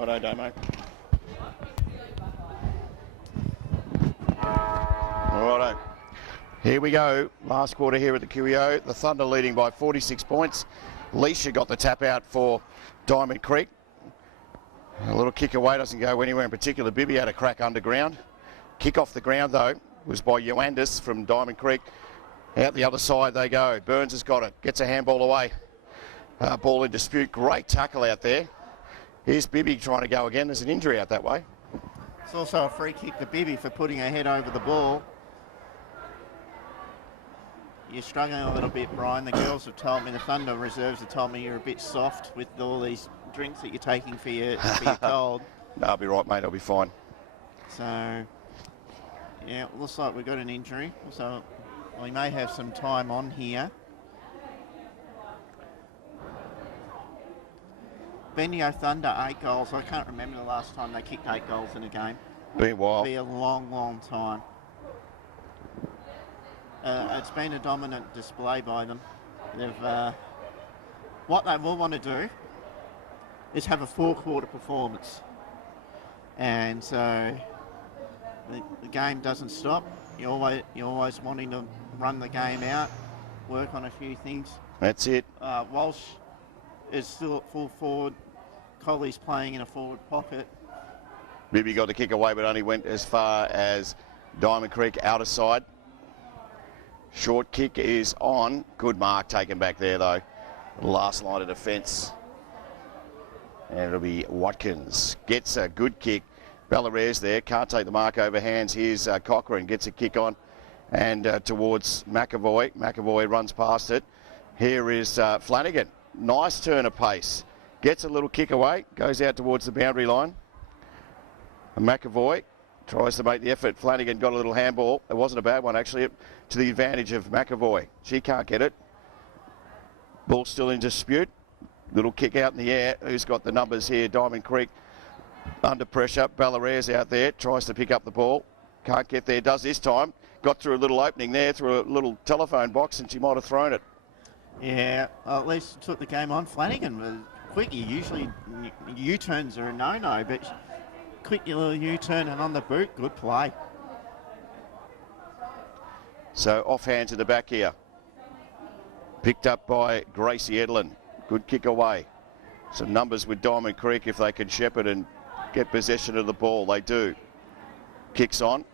Righto, Damo. Righto. Here we go. Last quarter here at the QEO. The Thunder leading by 46 points. Leisha got the tap out for Diamond Creek. A little kick away, doesn't go anywhere in particular. Bibby had a crack underground. Kick off the ground, though, was by Yoandis from Diamond Creek. Out the other side they go. Burns has got it. Gets a handball away. Ball in dispute. Great tackle out there. Here's Bibby trying to go again. There's an injury out that way. It's also a free kick to Bibby for putting her head over the ball. You're struggling a little bit, Brian. The girls have told me, the Thunder reserves have told me you're a bit soft with all these drinks that you're taking for your cold. No, I'll be right, mate. I'll be fine. So, yeah, it looks like we've got an injury. So we may have some time on here. Bendigo Thunder, 8 goals. I can't remember the last time they kicked 8 goals in a game. Been a while. Be a long, long time. It's been a dominant display by them. They've what they will want to do is have a 4-quarter performance, and so the game doesn't stop. You're always wanting to run the game out, work on a few things. That's it. Walsh is still at full forward. Colley's playing in a forward pocket. Bibby got the kick away, but only went as far as Diamond Creek outer side. Short kick is on. Good mark taken back there, though. Last line of defence. And it'll be Watkins. Gets a good kick. Bellare's there. Can't take the mark over hands. Here's Cochrane. Gets a kick on. And towards McAvoy. McAvoy runs past it. Here is Flanagan. Nice turn of pace. Gets a little kick away. Goes out towards the boundary line. And McAvoy tries to make the effort. Flanagan got a little handball. It wasn't a bad one, actually, to the advantage of McAvoy. She can't get it. Ball still in dispute. Little kick out in the air. Who's got the numbers here? Diamond Creek under pressure. Bellare's out there. Tries to pick up the ball. Can't get there. Does this time. Got through a little opening there, through a little telephone box, and she might have thrown it. Yeah, well, at least took the game on. Flanagan was quick. Usually U-turns are a no-no, but quick little U-turn and on the boot. Good play. So offhand to the back here. Picked up by Gracie Edlin. Good kick away. Some numbers with Diamond Creek if they can shepherd and get possession of the ball. They do. Kicks on.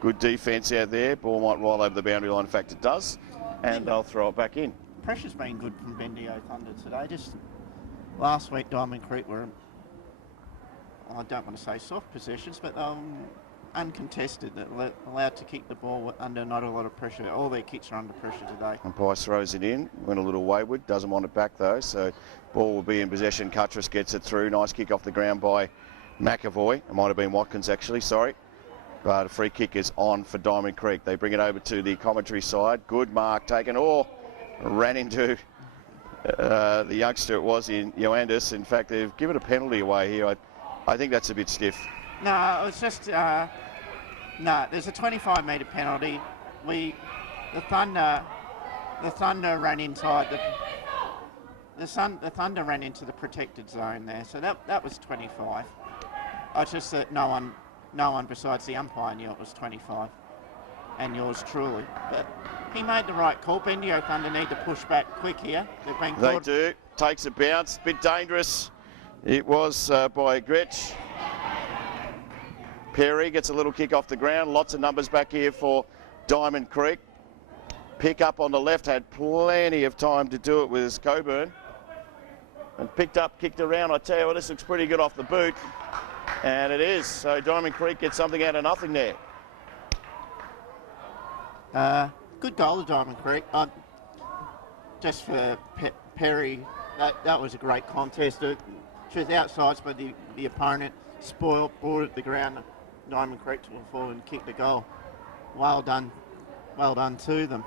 Good defence out there. Ball might roll over the boundary line. In fact, it does. And they'll throw it back in. Pressure's been good from Bendigo Thunder today. Just last week, Diamond Creek were, I don't want to say soft possessions, but uncontested, allowed to kick the ball under not a lot of pressure. All their kicks are under pressure today. And Price throws it in. Went a little wayward. Doesn't want it back, though. So ball will be in possession. Cuttress gets it through. Nice kick off the ground by McAvoy. It might have been Watkins, actually. Sorry. But a free kick is on for Diamond Creek. They bring it over to the commentary side. Good mark taken. Oh, ran into the youngster it was in Yoandis. In fact, they've given a penalty away here. I think that's a bit stiff. No, it was just, no, there's a 25-metre penalty. The Thunder ran inside the Thunder ran into the protected zone there. So that was 25. I just that no one besides the umpire knew it was 25, and yours truly. But he made the right call. Bendigo Thunder need to push back quick here. They do. Takes a bounce. Bit dangerous. It was by Gretsch. Perry gets a little kick off the ground. Lots of numbers back here for Diamond Creek. Pick up on the left. Had plenty of time to do it with his Coburn. And picked up, kicked around. I tell you what, this looks pretty good off the boot. And it is. So Diamond Creek gets something out of nothing there. Good goal of Diamond Creek. Just for Perry, that was a great contest. She was outside by the opponent, spoiled, brought it to the ground. Diamond Creek to the forward and kicked the goal. Well done to them.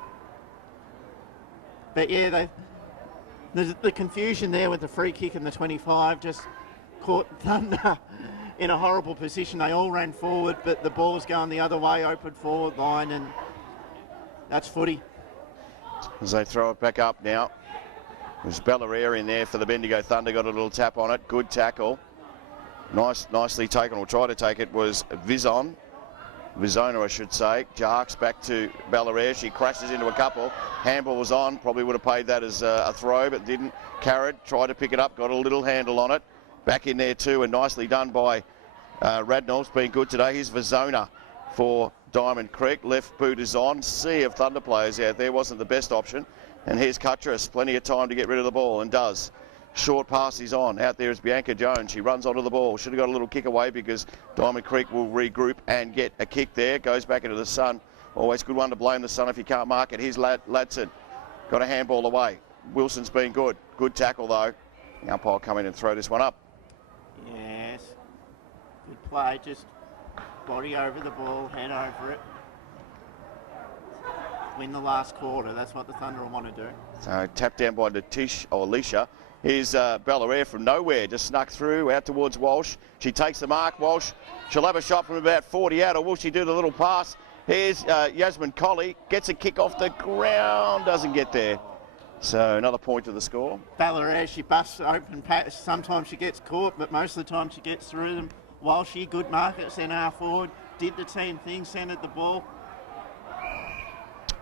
But yeah, there's the confusion there with the free kick and the 25 just caught Thunder in a horrible position. They all ran forward, but the ball was going the other way, open forward line, and that's footy. As they throw it back up now. There's Bellaire in there for the Bendigo Thunder, got a little tap on it. Good tackle. Nicely taken, or try to take it, was Vizona, I should say. Jarks back to Bellaire. She crashes into a couple. Handball was on. Probably would have paid that as a throw, but didn't. Carrot tried to pick it up, got a little handle on it. Back in there too, and nicely done by Radnall's been good today. Here's Vizona for Diamond Creek. Left boot is on. Sea of Thunder players out there. Wasn't the best option. And here's Cuttress. Plenty of time to get rid of the ball, and does. Short pass is on. Out there is Bianca Jones. She runs onto the ball. Should have got a little kick away because Diamond Creek will regroup and get a kick there. Goes back into the sun. Always good one to blame the sun if you can't mark it. Here's Ladson. Got a handball away. Wilson's been good. Good tackle though. The umpire come in and throw this one up. Yes. Good play. Just body over the ball, head over it. Win the last quarter. That's what the Thunder will want to do. So tapped down by Alicia. Here's Bellaire from nowhere. Just snuck through out towards Walsh. She takes the mark. Walsh, she'll have a shot from about 40 out, or will she do the little pass? Here's Yasmin Colley. Gets a kick off the ground. Doesn't get there. So another point to the score. Bellaire, she busts open pass. Sometimes she gets caught, but most of the time she gets through them. Walshy, good mark at centre forward. Did the team thing, centred the ball.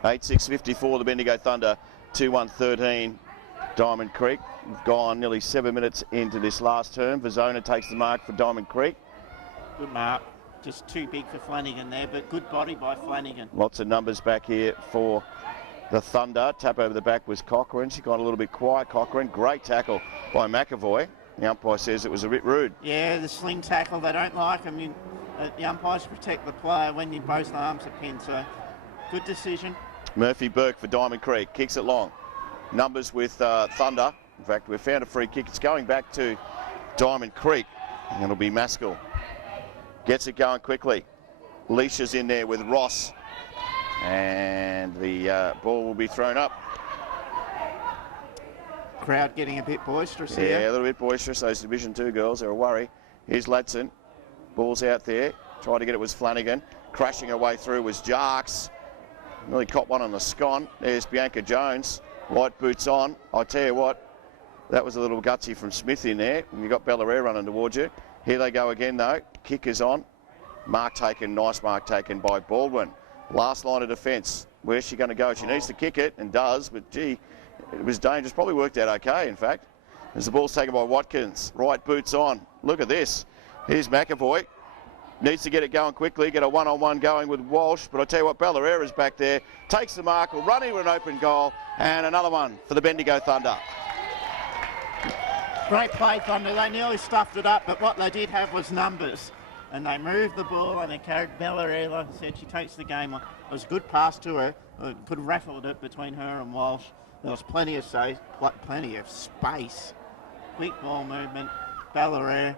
8-6-54, the Bendigo Thunder, 2-1-13, Diamond Creek. We've gone nearly 7 minutes into this last term. Vizona takes the mark for Diamond Creek. Good mark. Just too big for Flanagan there, but good body by Flanagan. Lots of numbers back here for the Thunder. Tap over the back was Cochrane. She got a little bit quiet, Cochrane. Great tackle by McAvoy. The umpire says it was a bit rude. Yeah, the sling tackle, they don't like. I mean, the umpires protect the player when both arms are pinned, so good decision. Murphy Burke for Diamond Creek. Kicks it long. Numbers with Thunder. In fact, we've found a free kick. It's going back to Diamond Creek. And it'll be Maskell. Gets it going quickly. Leisha's in there with Ross. And the ball will be thrown up. Crowd getting a bit boisterous Yeah, here. a little bit boisterous. Those Division 2 girls are a worry. Here's Ladson. Ball's out there. Tried to get it was Flanagan. Crashing her way through was Jarks. Nearly caught one on the scon. There's Bianca Jones. White boots on. I tell you what, that was a little gutsy from Smith in there. And you got Bellaire running towards you. Here they go again though. Kick is on. Mark taken. Nice mark taken by Baldwin. Last line of defence. Where's she going to go? She needs to kick it and does, but gee, it was dangerous. Probably worked out okay, in fact. As the ball's taken by Watkins. Right boots on. Look at this. Here's McAvoy. Needs to get it going quickly, get a one-on-one going with Walsh. But I tell you what, Bellaire is back there. Takes the mark, will run into an open goal. And another one for the Bendigo Thunder. Great play, Thunder. They nearly stuffed it up, but what they did have was numbers. And they moved the ball and they carried Bellaire. Like I said, she takes the game on. It was a good pass to her. Could have raffled it between her and Walsh. There was plenty of space. Quick ball movement. Bellaire.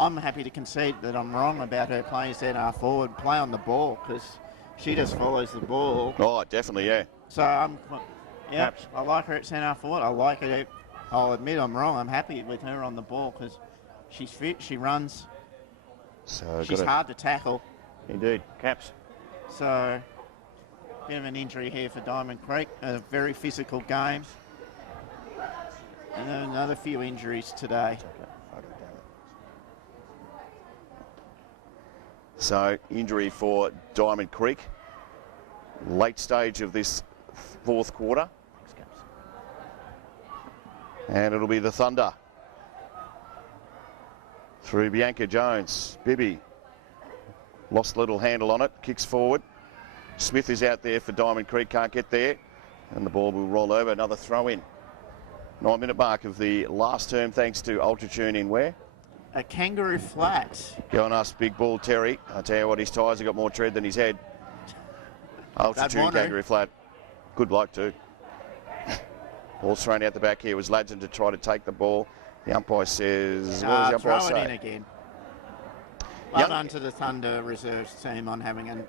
I'm happy to concede that I'm wrong about her playing centre forward, play on the ball, because she just follows the ball. Oh, definitely, yeah. So I like her at centre forward. I like it. I'll admit I'm wrong. I'm happy with her on the ball because she's fit. She runs. So She's hard to tackle. Indeed, Caps. So bit of an injury here for Diamond Creek. A very physical game. And another few injuries today. So injury for Diamond Creek. Late stage of this fourth quarter. And it'll be the Thunder. Through Bianca Jones. Bibby lost a little handle on it. Kicks forward. Smith is out there for Diamond Creek. Can't get there. And the ball will roll over. Another throw in. 9-minute mark of the last term thanks to Ultratune in where? A Kangaroo Flat. Go and ask Big Ball Terry. I tell you what, his tyres have got more tread than his head. Ultratune Kangaroo Flat. Good bloke too. Ball's thrown out the back here. Was Ladson to try to take the ball. The umpire says, what does the umpire say? Throw it in again. Well done to the Thunder reserves team on having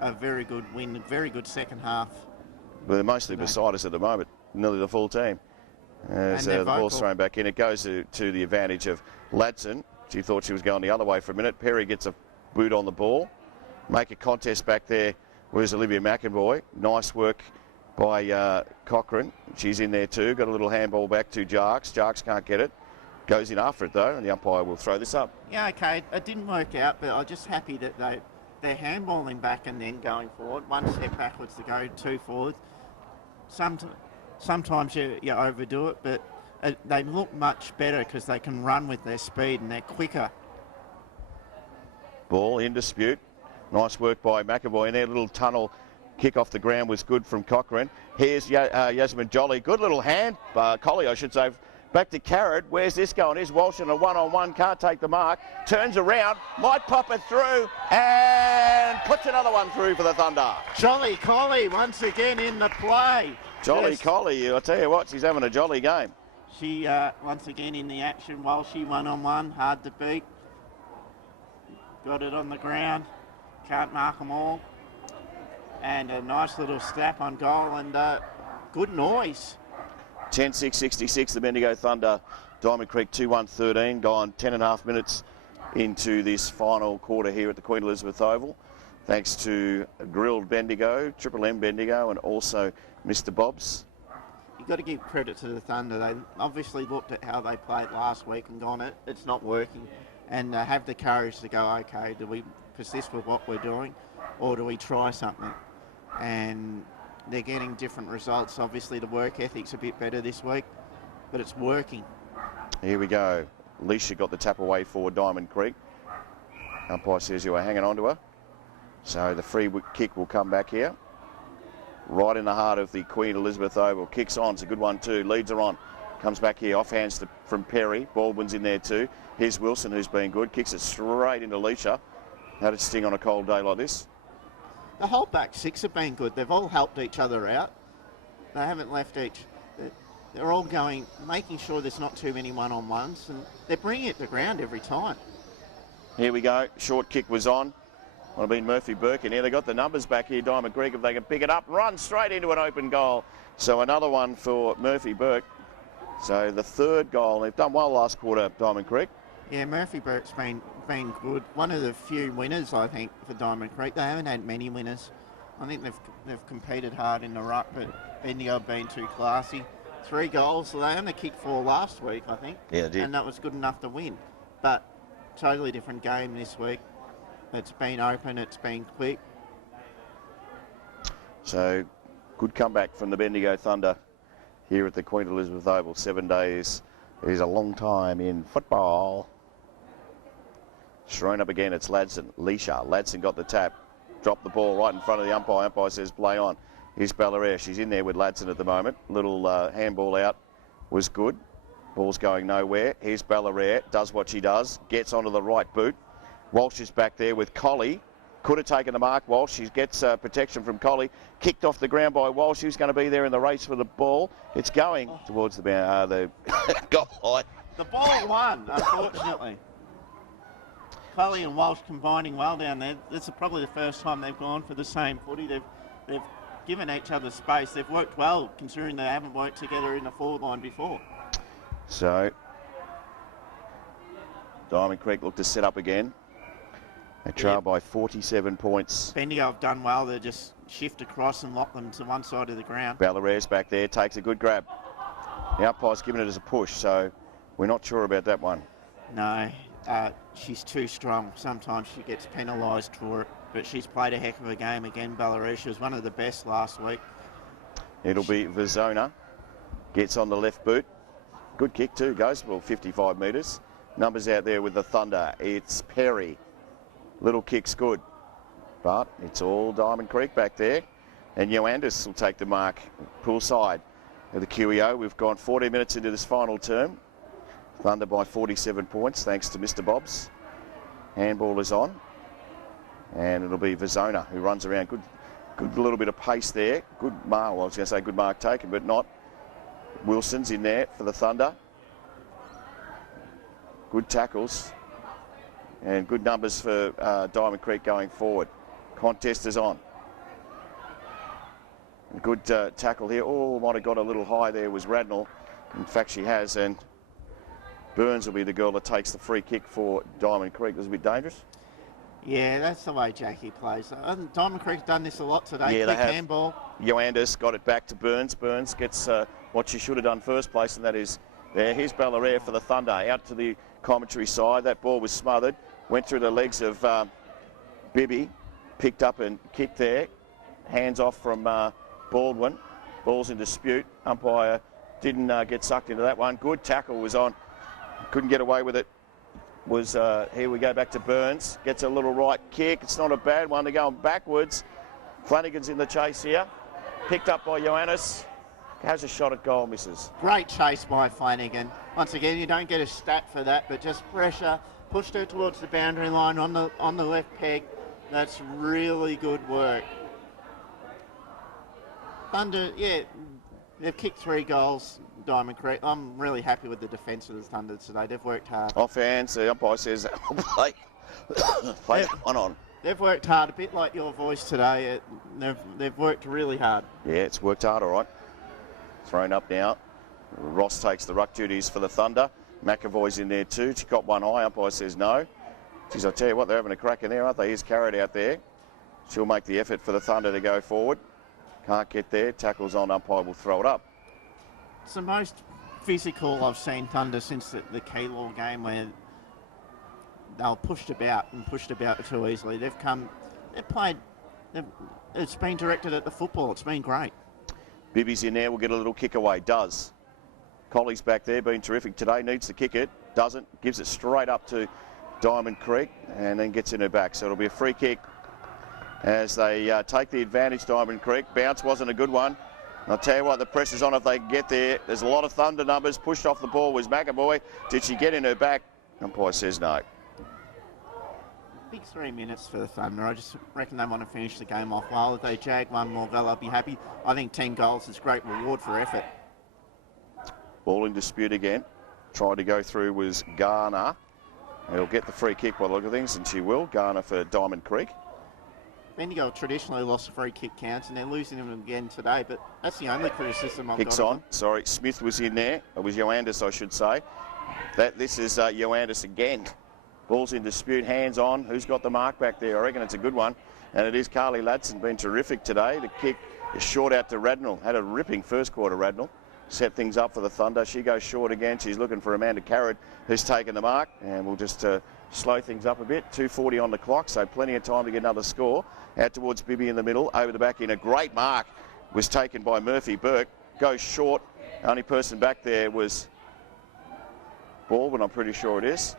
a very good win, very good second half. But they're mostly beside us at the moment, nearly the full team. As the ball's thrown back in, it goes to the advantage of Ladson. She thought she was going the other way for a minute. Perry gets a boot on the ball. Make a contest back there. Where's Olivia McAvoy? Nice work by Cochrane. She's in there too. Got a little handball back to Jarks. Jarks can't get it. Goes in after it though, and the umpire will throw this up. Yeah, okay, it didn't work out, but I'm just happy that they're handballing back and then going forward. One step backwards to go, two forwards. Sometimes you overdo it, but they look much better because they can run with their speed and they're quicker. Ball in dispute. Nice work by McAvoy in there. Little tunnel kick off the ground was good from Cochrane. Here's Yasmin Jolly. Good little hand. Collie, I should say. Back to Carrot. Where's this going? Here's Walsh in a one-on-one. Can't take the mark. Turns around. Might pop it through. And puts another one through for the Thunder. Jolly Collie once again in the play. Jolly Yes. Collie, I tell you what, she's having a jolly game. She once again in the action while she one-on-one. Hard to beat. Got it on the ground. Can't mark them all. And a nice little snap on goal and good noise. 10-6-66, the Bendigo Thunder, Diamond Creek 2-1-13, gone 10.5 minutes into this final quarter here at the Queen Elizabeth Oval. Thanks to Grilled Bendigo, Triple M Bendigo, and also Mr. Bob's. You've got to give credit to the Thunder. They obviously looked at how they played last week and gone, it's not working. And have the courage to go, okay, do we persist with what we're doing or do we try something? And they're getting different results. Obviously the work ethic's a bit better this week, but it's working. Here we go. Leisha got the tap away for Diamond Creek. Umpire says you are hanging on to her. So the free kick will come back here. Right in the heart of the Queen Elizabeth Oval. Kicks on, it's a good one too. Leads her on. Comes back here, off hands from Perry. Baldwin's in there too. Here's Wilson, who's been good. Kicks it straight into Leisha. How did it sting on a cold day like this? The whole back six have been good. They've all helped each other out. They haven't left each. They're all going, making sure there's not too many one-on-ones, and they're bringing it to ground every time. Here we go. Short kick was on. Would have been Murphy Burke in here. They got the numbers back here. Diamond Creek, if they can pick it up, run straight into an open goal. So another one for Murphy Burke. So the third goal. They've done well last quarter, Diamond Creek. Yeah, Murphy Burke's been good. One of the few winners, I think, for Diamond Creek. They haven't had many winners. I think they've competed hard in the ruck, but Bendigo have been too classy. 3 goals. So they only kicked 4 last week, I think. Yeah, they did. And that was good enough to win. But totally different game this week. It's been open. It's been quick. So good comeback from the Bendigo Thunder here at the Queen Elizabeth Oval. 7 days is a long time in football. Thrown up again, it's Ladson. Leisha. Ladson got the tap. Dropped the ball right in front of the umpire. Umpire says play on. Here's Ballarat. She's in there with Ladson at the moment. Little handball out was good. Ball's going nowhere. Here's Ballarat. Does what she does. Gets onto the right boot. Walsh is back there with Collie. Could have taken the mark, Walsh. She gets protection from Collie. Kicked off the ground by Walsh. Who's going to be there in the race for the ball? It's going towards the goal line. The ball won, unfortunately. Collie and Walsh combining well down there. This is probably the first time they've gone for the same footy. They've given each other space. They've worked well, considering they haven't worked together in the forward line before. So, Diamond Creek look to set up again. They trail by 47 points. Bendigo have done well. They just shift across and lock them to one side of the ground. Ballarat's back there, takes a good grab. The umpire's given it as a push, so we're not sure about that one. No, she's too strong. Sometimes she gets penalised for it, but she's played a heck of a game again, Ballarat. She was one of the best last week. It'll be Vizona. Gets on the left boot. Good kick too, goes well 55 metres. Numbers out there with the Thunder. It's Perry. Little kick's good, but it's all Diamond Creek back there. And Ioandis will take the mark poolside of the QEO. We've gone 40 minutes into this final term. Thunder by 47 points, thanks to Mr. Bob's. Handball is on. And it'll be Vizona who runs around. Good little bit of pace there. Good mark, well, I was going to say good mark taken, but not. Wilson's in there for the Thunder. Good tackles. And good numbers for Diamond Creek going forward. Contest is on. Good tackle here. Oh, might have got a little high there was Radnell. In fact, she has. And Burns will be the girl that takes the free kick for Diamond Creek. It was a bit dangerous. Yeah, that's the way Jackie plays. Diamond Creek's done this a lot today. Yeah, they Quick have. handball. Yoandis got it back to Burns. Burns gets what she should have done first place, and that is there. Here's Ballarat for the Thunder. Out to the commentary side. That ball was smothered. Went through the legs of Bibby. Picked up and kicked there. Hands off from Baldwin. Ball's in dispute. Umpire didn't get sucked into that one. Good tackle was on. Couldn't get away with it. Here we go back to Burns. Gets a little right kick. It's not a bad one. They're going backwards. Flanagan's in the chase here. Picked up by Ioannis. Has a shot at goal, misses. Great chase by Flanagan. Once again, you don't get a stat for that, but just pressure. Pushed her towards the boundary line on the left peg. That's really good work. Thunder, yeah, they've kicked 3 goals, Diamond Creek. I'm really happy with the defence of the Thunder today. They've worked hard. Off hands, the umpire says, play that one on. They've worked hard, a bit like your voice today. They've worked really hard. Yeah, it's worked hard, all right. Thrown up now. Ross takes the ruck duties for the Thunder. McAvoy's in there too. She got one high. Umpire says no. Geez, I tell you what, they're having a crack in there, aren't they? Here's Carrot out there. She'll make the effort for the Thunder to go forward. Can't get there. Tackles on. Umpire will throw it up. It's the most physical I've seen Thunder since the Keilor game, where they were pushed about too easily. It's been directed at the football. It's been great. Bibby's in there. We'll get a little kick away. Does. Colley's back there, been terrific today. Needs to kick it. Doesn't. Gives it straight up to Diamond Creek and then gets in her back. So it'll be a free kick as they take the advantage, Diamond Creek. Bounce wasn't a good one. I'll tell you what, the pressure's on if they can get there. There's a lot of Thunder numbers. Pushed off the ball was McAvoy. Did she get in her back? Umpire says no. Big 3 minutes for the Thunder. I just reckon they want to finish the game off well. If they jag one more goal, I'll be happy. I think 10 goals is great reward for effort. Ball in dispute again. Tried to go through was Garner. He'll get the free kick by the look of things, and she will. Garner for Diamond Creek. Bendigo traditionally lost free kick counts, and they're losing them again today, but that's the only criticism I've Kicks got. on. Sorry, Smith was in there. It was Ioandis, I should say. This is Ioandis again. Ball's in dispute, hands on. Who's got the mark back there? I reckon it's a good one. And it is Carly Ladson, been terrific today. The kick is short out to Radnell. Had a ripping first quarter, Radnell. Set things up for the Thunder. She goes short again. She's looking for Amanda Carrot, who's taken the mark. And we'll just slow things up a bit. 2:40 on the clock, so plenty of time to get another score. Out towards Bibby in the middle. Over the back in a great mark was taken by Murphy Burke. Goes short. Only person back there was Baldwin, I'm pretty sure it is.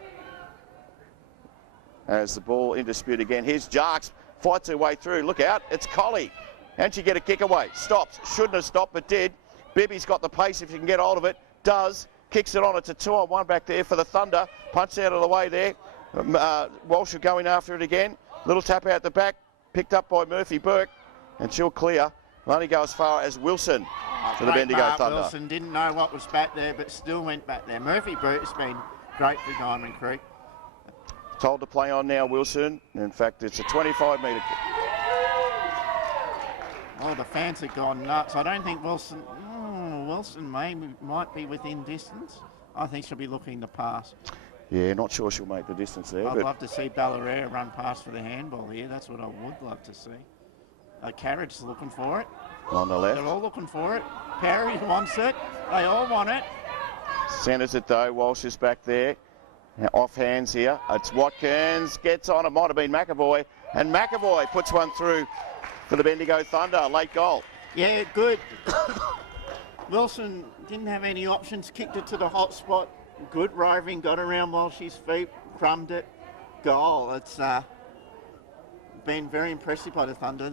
As the ball in dispute again. Here's Jarks. Fights her way through. Look out. It's Colley. And she get a kick away. Stops. Shouldn't have stopped, but did. Bibby's got the pace if you can get hold of it. Does. Kicks it on. It's a 2-on-1 back there for the Thunder. Punch out of the way there. Walsh going after it again. Little tap out the back. Picked up by Murphy Burke. And she'll clear. Will only go as far as Wilson for the Bendigo Mark Thunder. Wilson didn't know what was back there, but still went back there. Murphy Burke's been great for Diamond Creek. Told to play on now, Wilson. In fact, it's a 25-metre kick. Oh, the fans have gone nuts. I don't think Wilson might be within distance. I think she'll be looking to pass. Yeah, not sure she'll make the distance there. I'd but love to see Ballarat run past for the handball here. That's what I would love to see. Carriage's looking for it. on the left. They're all looking for it. Perry wants it. They all want it. Centres it though. Walsh is back there. Now off hands here. It's Watkins. Gets on. It might have been McAvoy. And McAvoy puts one through for the Bendigo Thunder. Late goal. Yeah, good. Wilson didn't have any options. Kicked it to the hot spot. Good roving. Got around Walsh's feet. Crumbed it. Goal. It's been very impressive by the Thunder.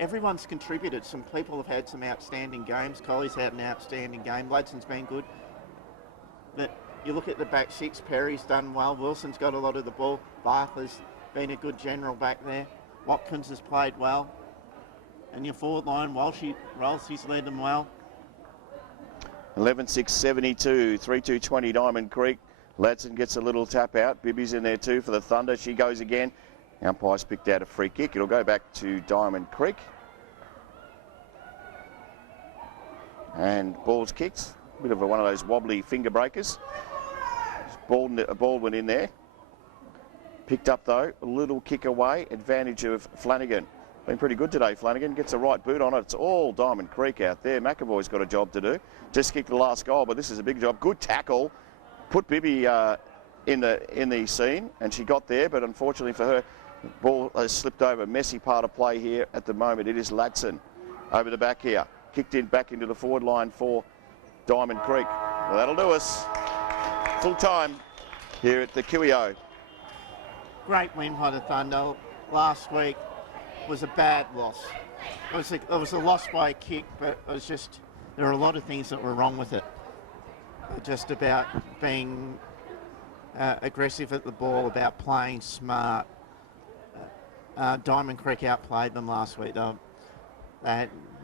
Everyone's contributed. Some people have had some outstanding games. Colley's had an outstanding game. Ladson's been good. But you look at the back six, Perry's done well. Wilson's got a lot of the ball. Bartler's been a good general back there. Watkins has played well. And your forward line, Walshy's led them well. 11-6-72, 3-2-20 Diamond Creek. Ladson gets a little tap out. Bibby's in there too for the Thunder. She goes again. Umpire's picked out a free kick. It'll go back to Diamond Creek. And ball's kicked. Bit of one of those wobbly finger breakers. Baldwin in there. Picked up, though, a little kick away. Advantage of Flanagan. Been pretty good today, Flanagan. Gets the right boot on it. It's all Diamond Creek out there. McAvoy's got a job to do. Just kicked the last goal, but this is a big job. Good tackle. Put Bibby in the scene, and she got there, but unfortunately for her, ball has slipped over. Messy part of play here at the moment. It is Ladson over the back here. Kicked in back into the forward line for Diamond Creek. Well, that'll do us. Full time here at the QEO. Great win by the Thunder. Last week was a bad loss. It was a loss by a kick, but it was just, there were a lot of things that were wrong with it. Just about being aggressive at the ball, about playing smart. Diamond Creek outplayed them last week though.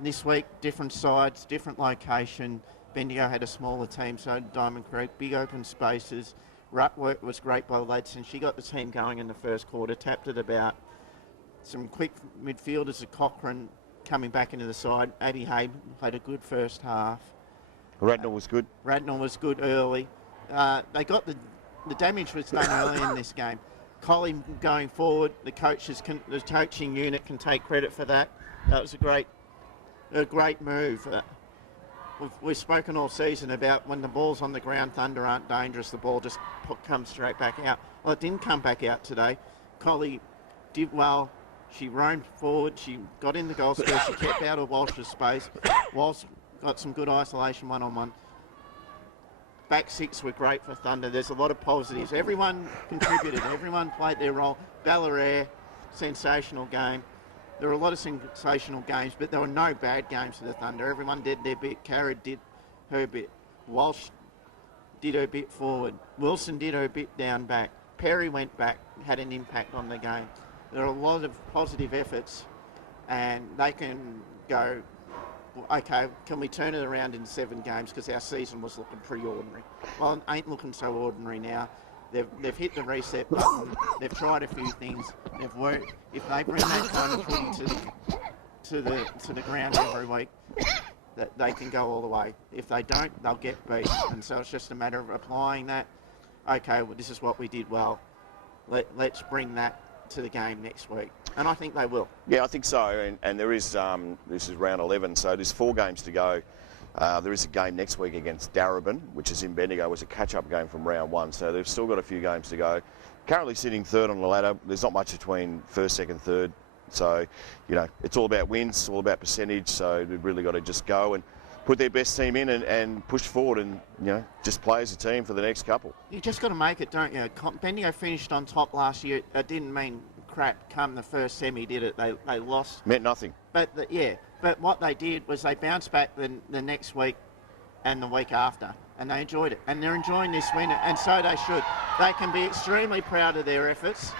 This week, different sides, different location. Bendigo had a smaller team, so Diamond Creek, big open spaces. Ruck work was great by Ladson. She got the team going in the first quarter, tapped it about. Some quick midfielders of Cochrane coming back into the side. Abby Hay played a good first half. Radnor was good. Radnor was good early. They got the damage was done early in this game. Collie going forward, the coaching unit can take credit for that. That was a great move. We've spoken all season about when the ball's on the ground, Thunder aren't dangerous. The ball just comes straight back out. Well, it didn't come back out today. Collie did well. She roamed forward. She got in the goal square. She kept out of Walsh's space. Walsh got some good isolation one-on-one. Back six were great for Thunder. There's a lot of positives. Everyone contributed. Everyone played their role. Ballarat, sensational game. There were a lot of sensational games, but there were no bad games for the Thunder. Everyone did their bit. Cara did her bit. Walsh did her bit forward. Wilson did her bit down back. Perry went back, had an impact on the game. There are a lot of positive efforts, and they can go, okay, can we turn it around in 7 games, because our season was looking pretty ordinary. Well, it ain't looking so ordinary now. They've hit the reset button. They've tried a few things. They've worked. If they bring that kind of footy to the ground every week, that they can go all the way. If they don't, they'll get beat. And so it's just a matter of applying that. Okay, well, this is what we did well. Let's bring that to the game next week. And I think they will. Yeah, I think so. And there is, this is round 11, so there's 4 games to go. There is a game next week against Darebin, which is in Bendigo. It was a catch-up game from round 1, so they've still got a few games to go. Currently sitting 3rd on the ladder. There's not much between 1st, 2nd, 3rd. So, you know, it's all about wins, it's all about percentage, so they've really got to just go and put their best team in and push forward and, you know, just play as a team for the next couple. You just got to make it, don't you? Bendigo finished on top last year. It didn't mean crap come the first semi, did it? They lost. Meant nothing. But but what they did was they bounced back the next week and the week after, and they enjoyed it. And they're enjoying this win, and so they should. They can be extremely proud of their efforts.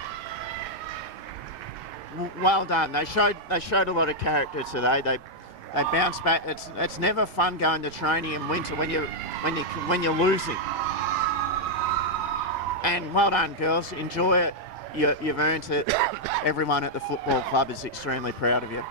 Well done. They showed a lot of character today. They bounced back. It's never fun going to training in winter when you're losing. And well done, girls. Enjoy it. You've earned it. Everyone at the football club is extremely proud of you.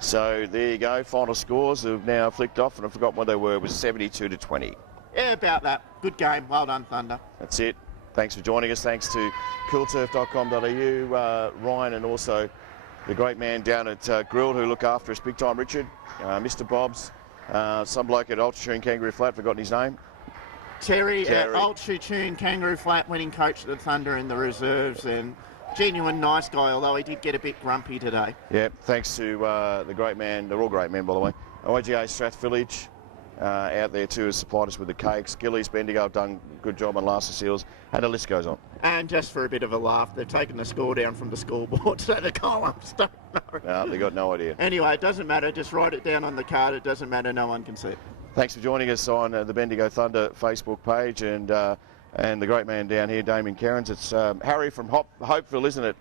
So there you go. Final scores have now flicked off, and I've forgotten what they were. It was 72-20. Yeah, about that. Good game. Well done, Thunder. That's it. Thanks for joining us. Thanks to quilturf.com.au, Ryan, and also the great man down at Grilled who look after us big time, Richard, Mr. Bob's, some bloke at Altitude Kangaroo Flat, forgotten his name. Terry. At Altitude Kangaroo Flat, winning coach of the Thunder in the reserves, and genuine nice guy, although he did get a bit grumpy today. Yeah, thanks to the great man, they're all great men by the way, IGA Strath Village out there too has supplied us with the cakes. Gillies, Bendigo have done a good job on Larsa Seals, and the list goes on. And just for a bit of a laugh, they've taken the score down from the scoreboard, so the columns don't know. No, they got no idea. Anyway, it doesn't matter, just write it down on the card, it doesn't matter, no one can see it. Thanks for joining us on the Bendigo Thunder Facebook page, and the great man down here, Damien Cairns. It's Harry from Hopeville, isn't it?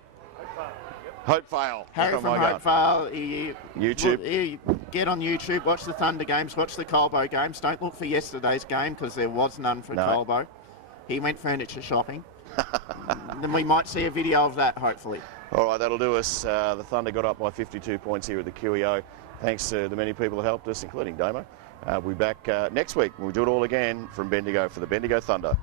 Hopevale. Harry from Hopevale. YouTube. Get on YouTube, watch the Thunder games, watch the Colbo games. Don't look for yesterday's game because there was none for Colbo. He went furniture shopping. Then we might see a video of that, hopefully. All right, that'll do us. The Thunder got up by 52 points here at the QEO. Thanks to the many people who helped us, including Damo. We'll be back next week. We'll do it all again from Bendigo for the Bendigo Thunder.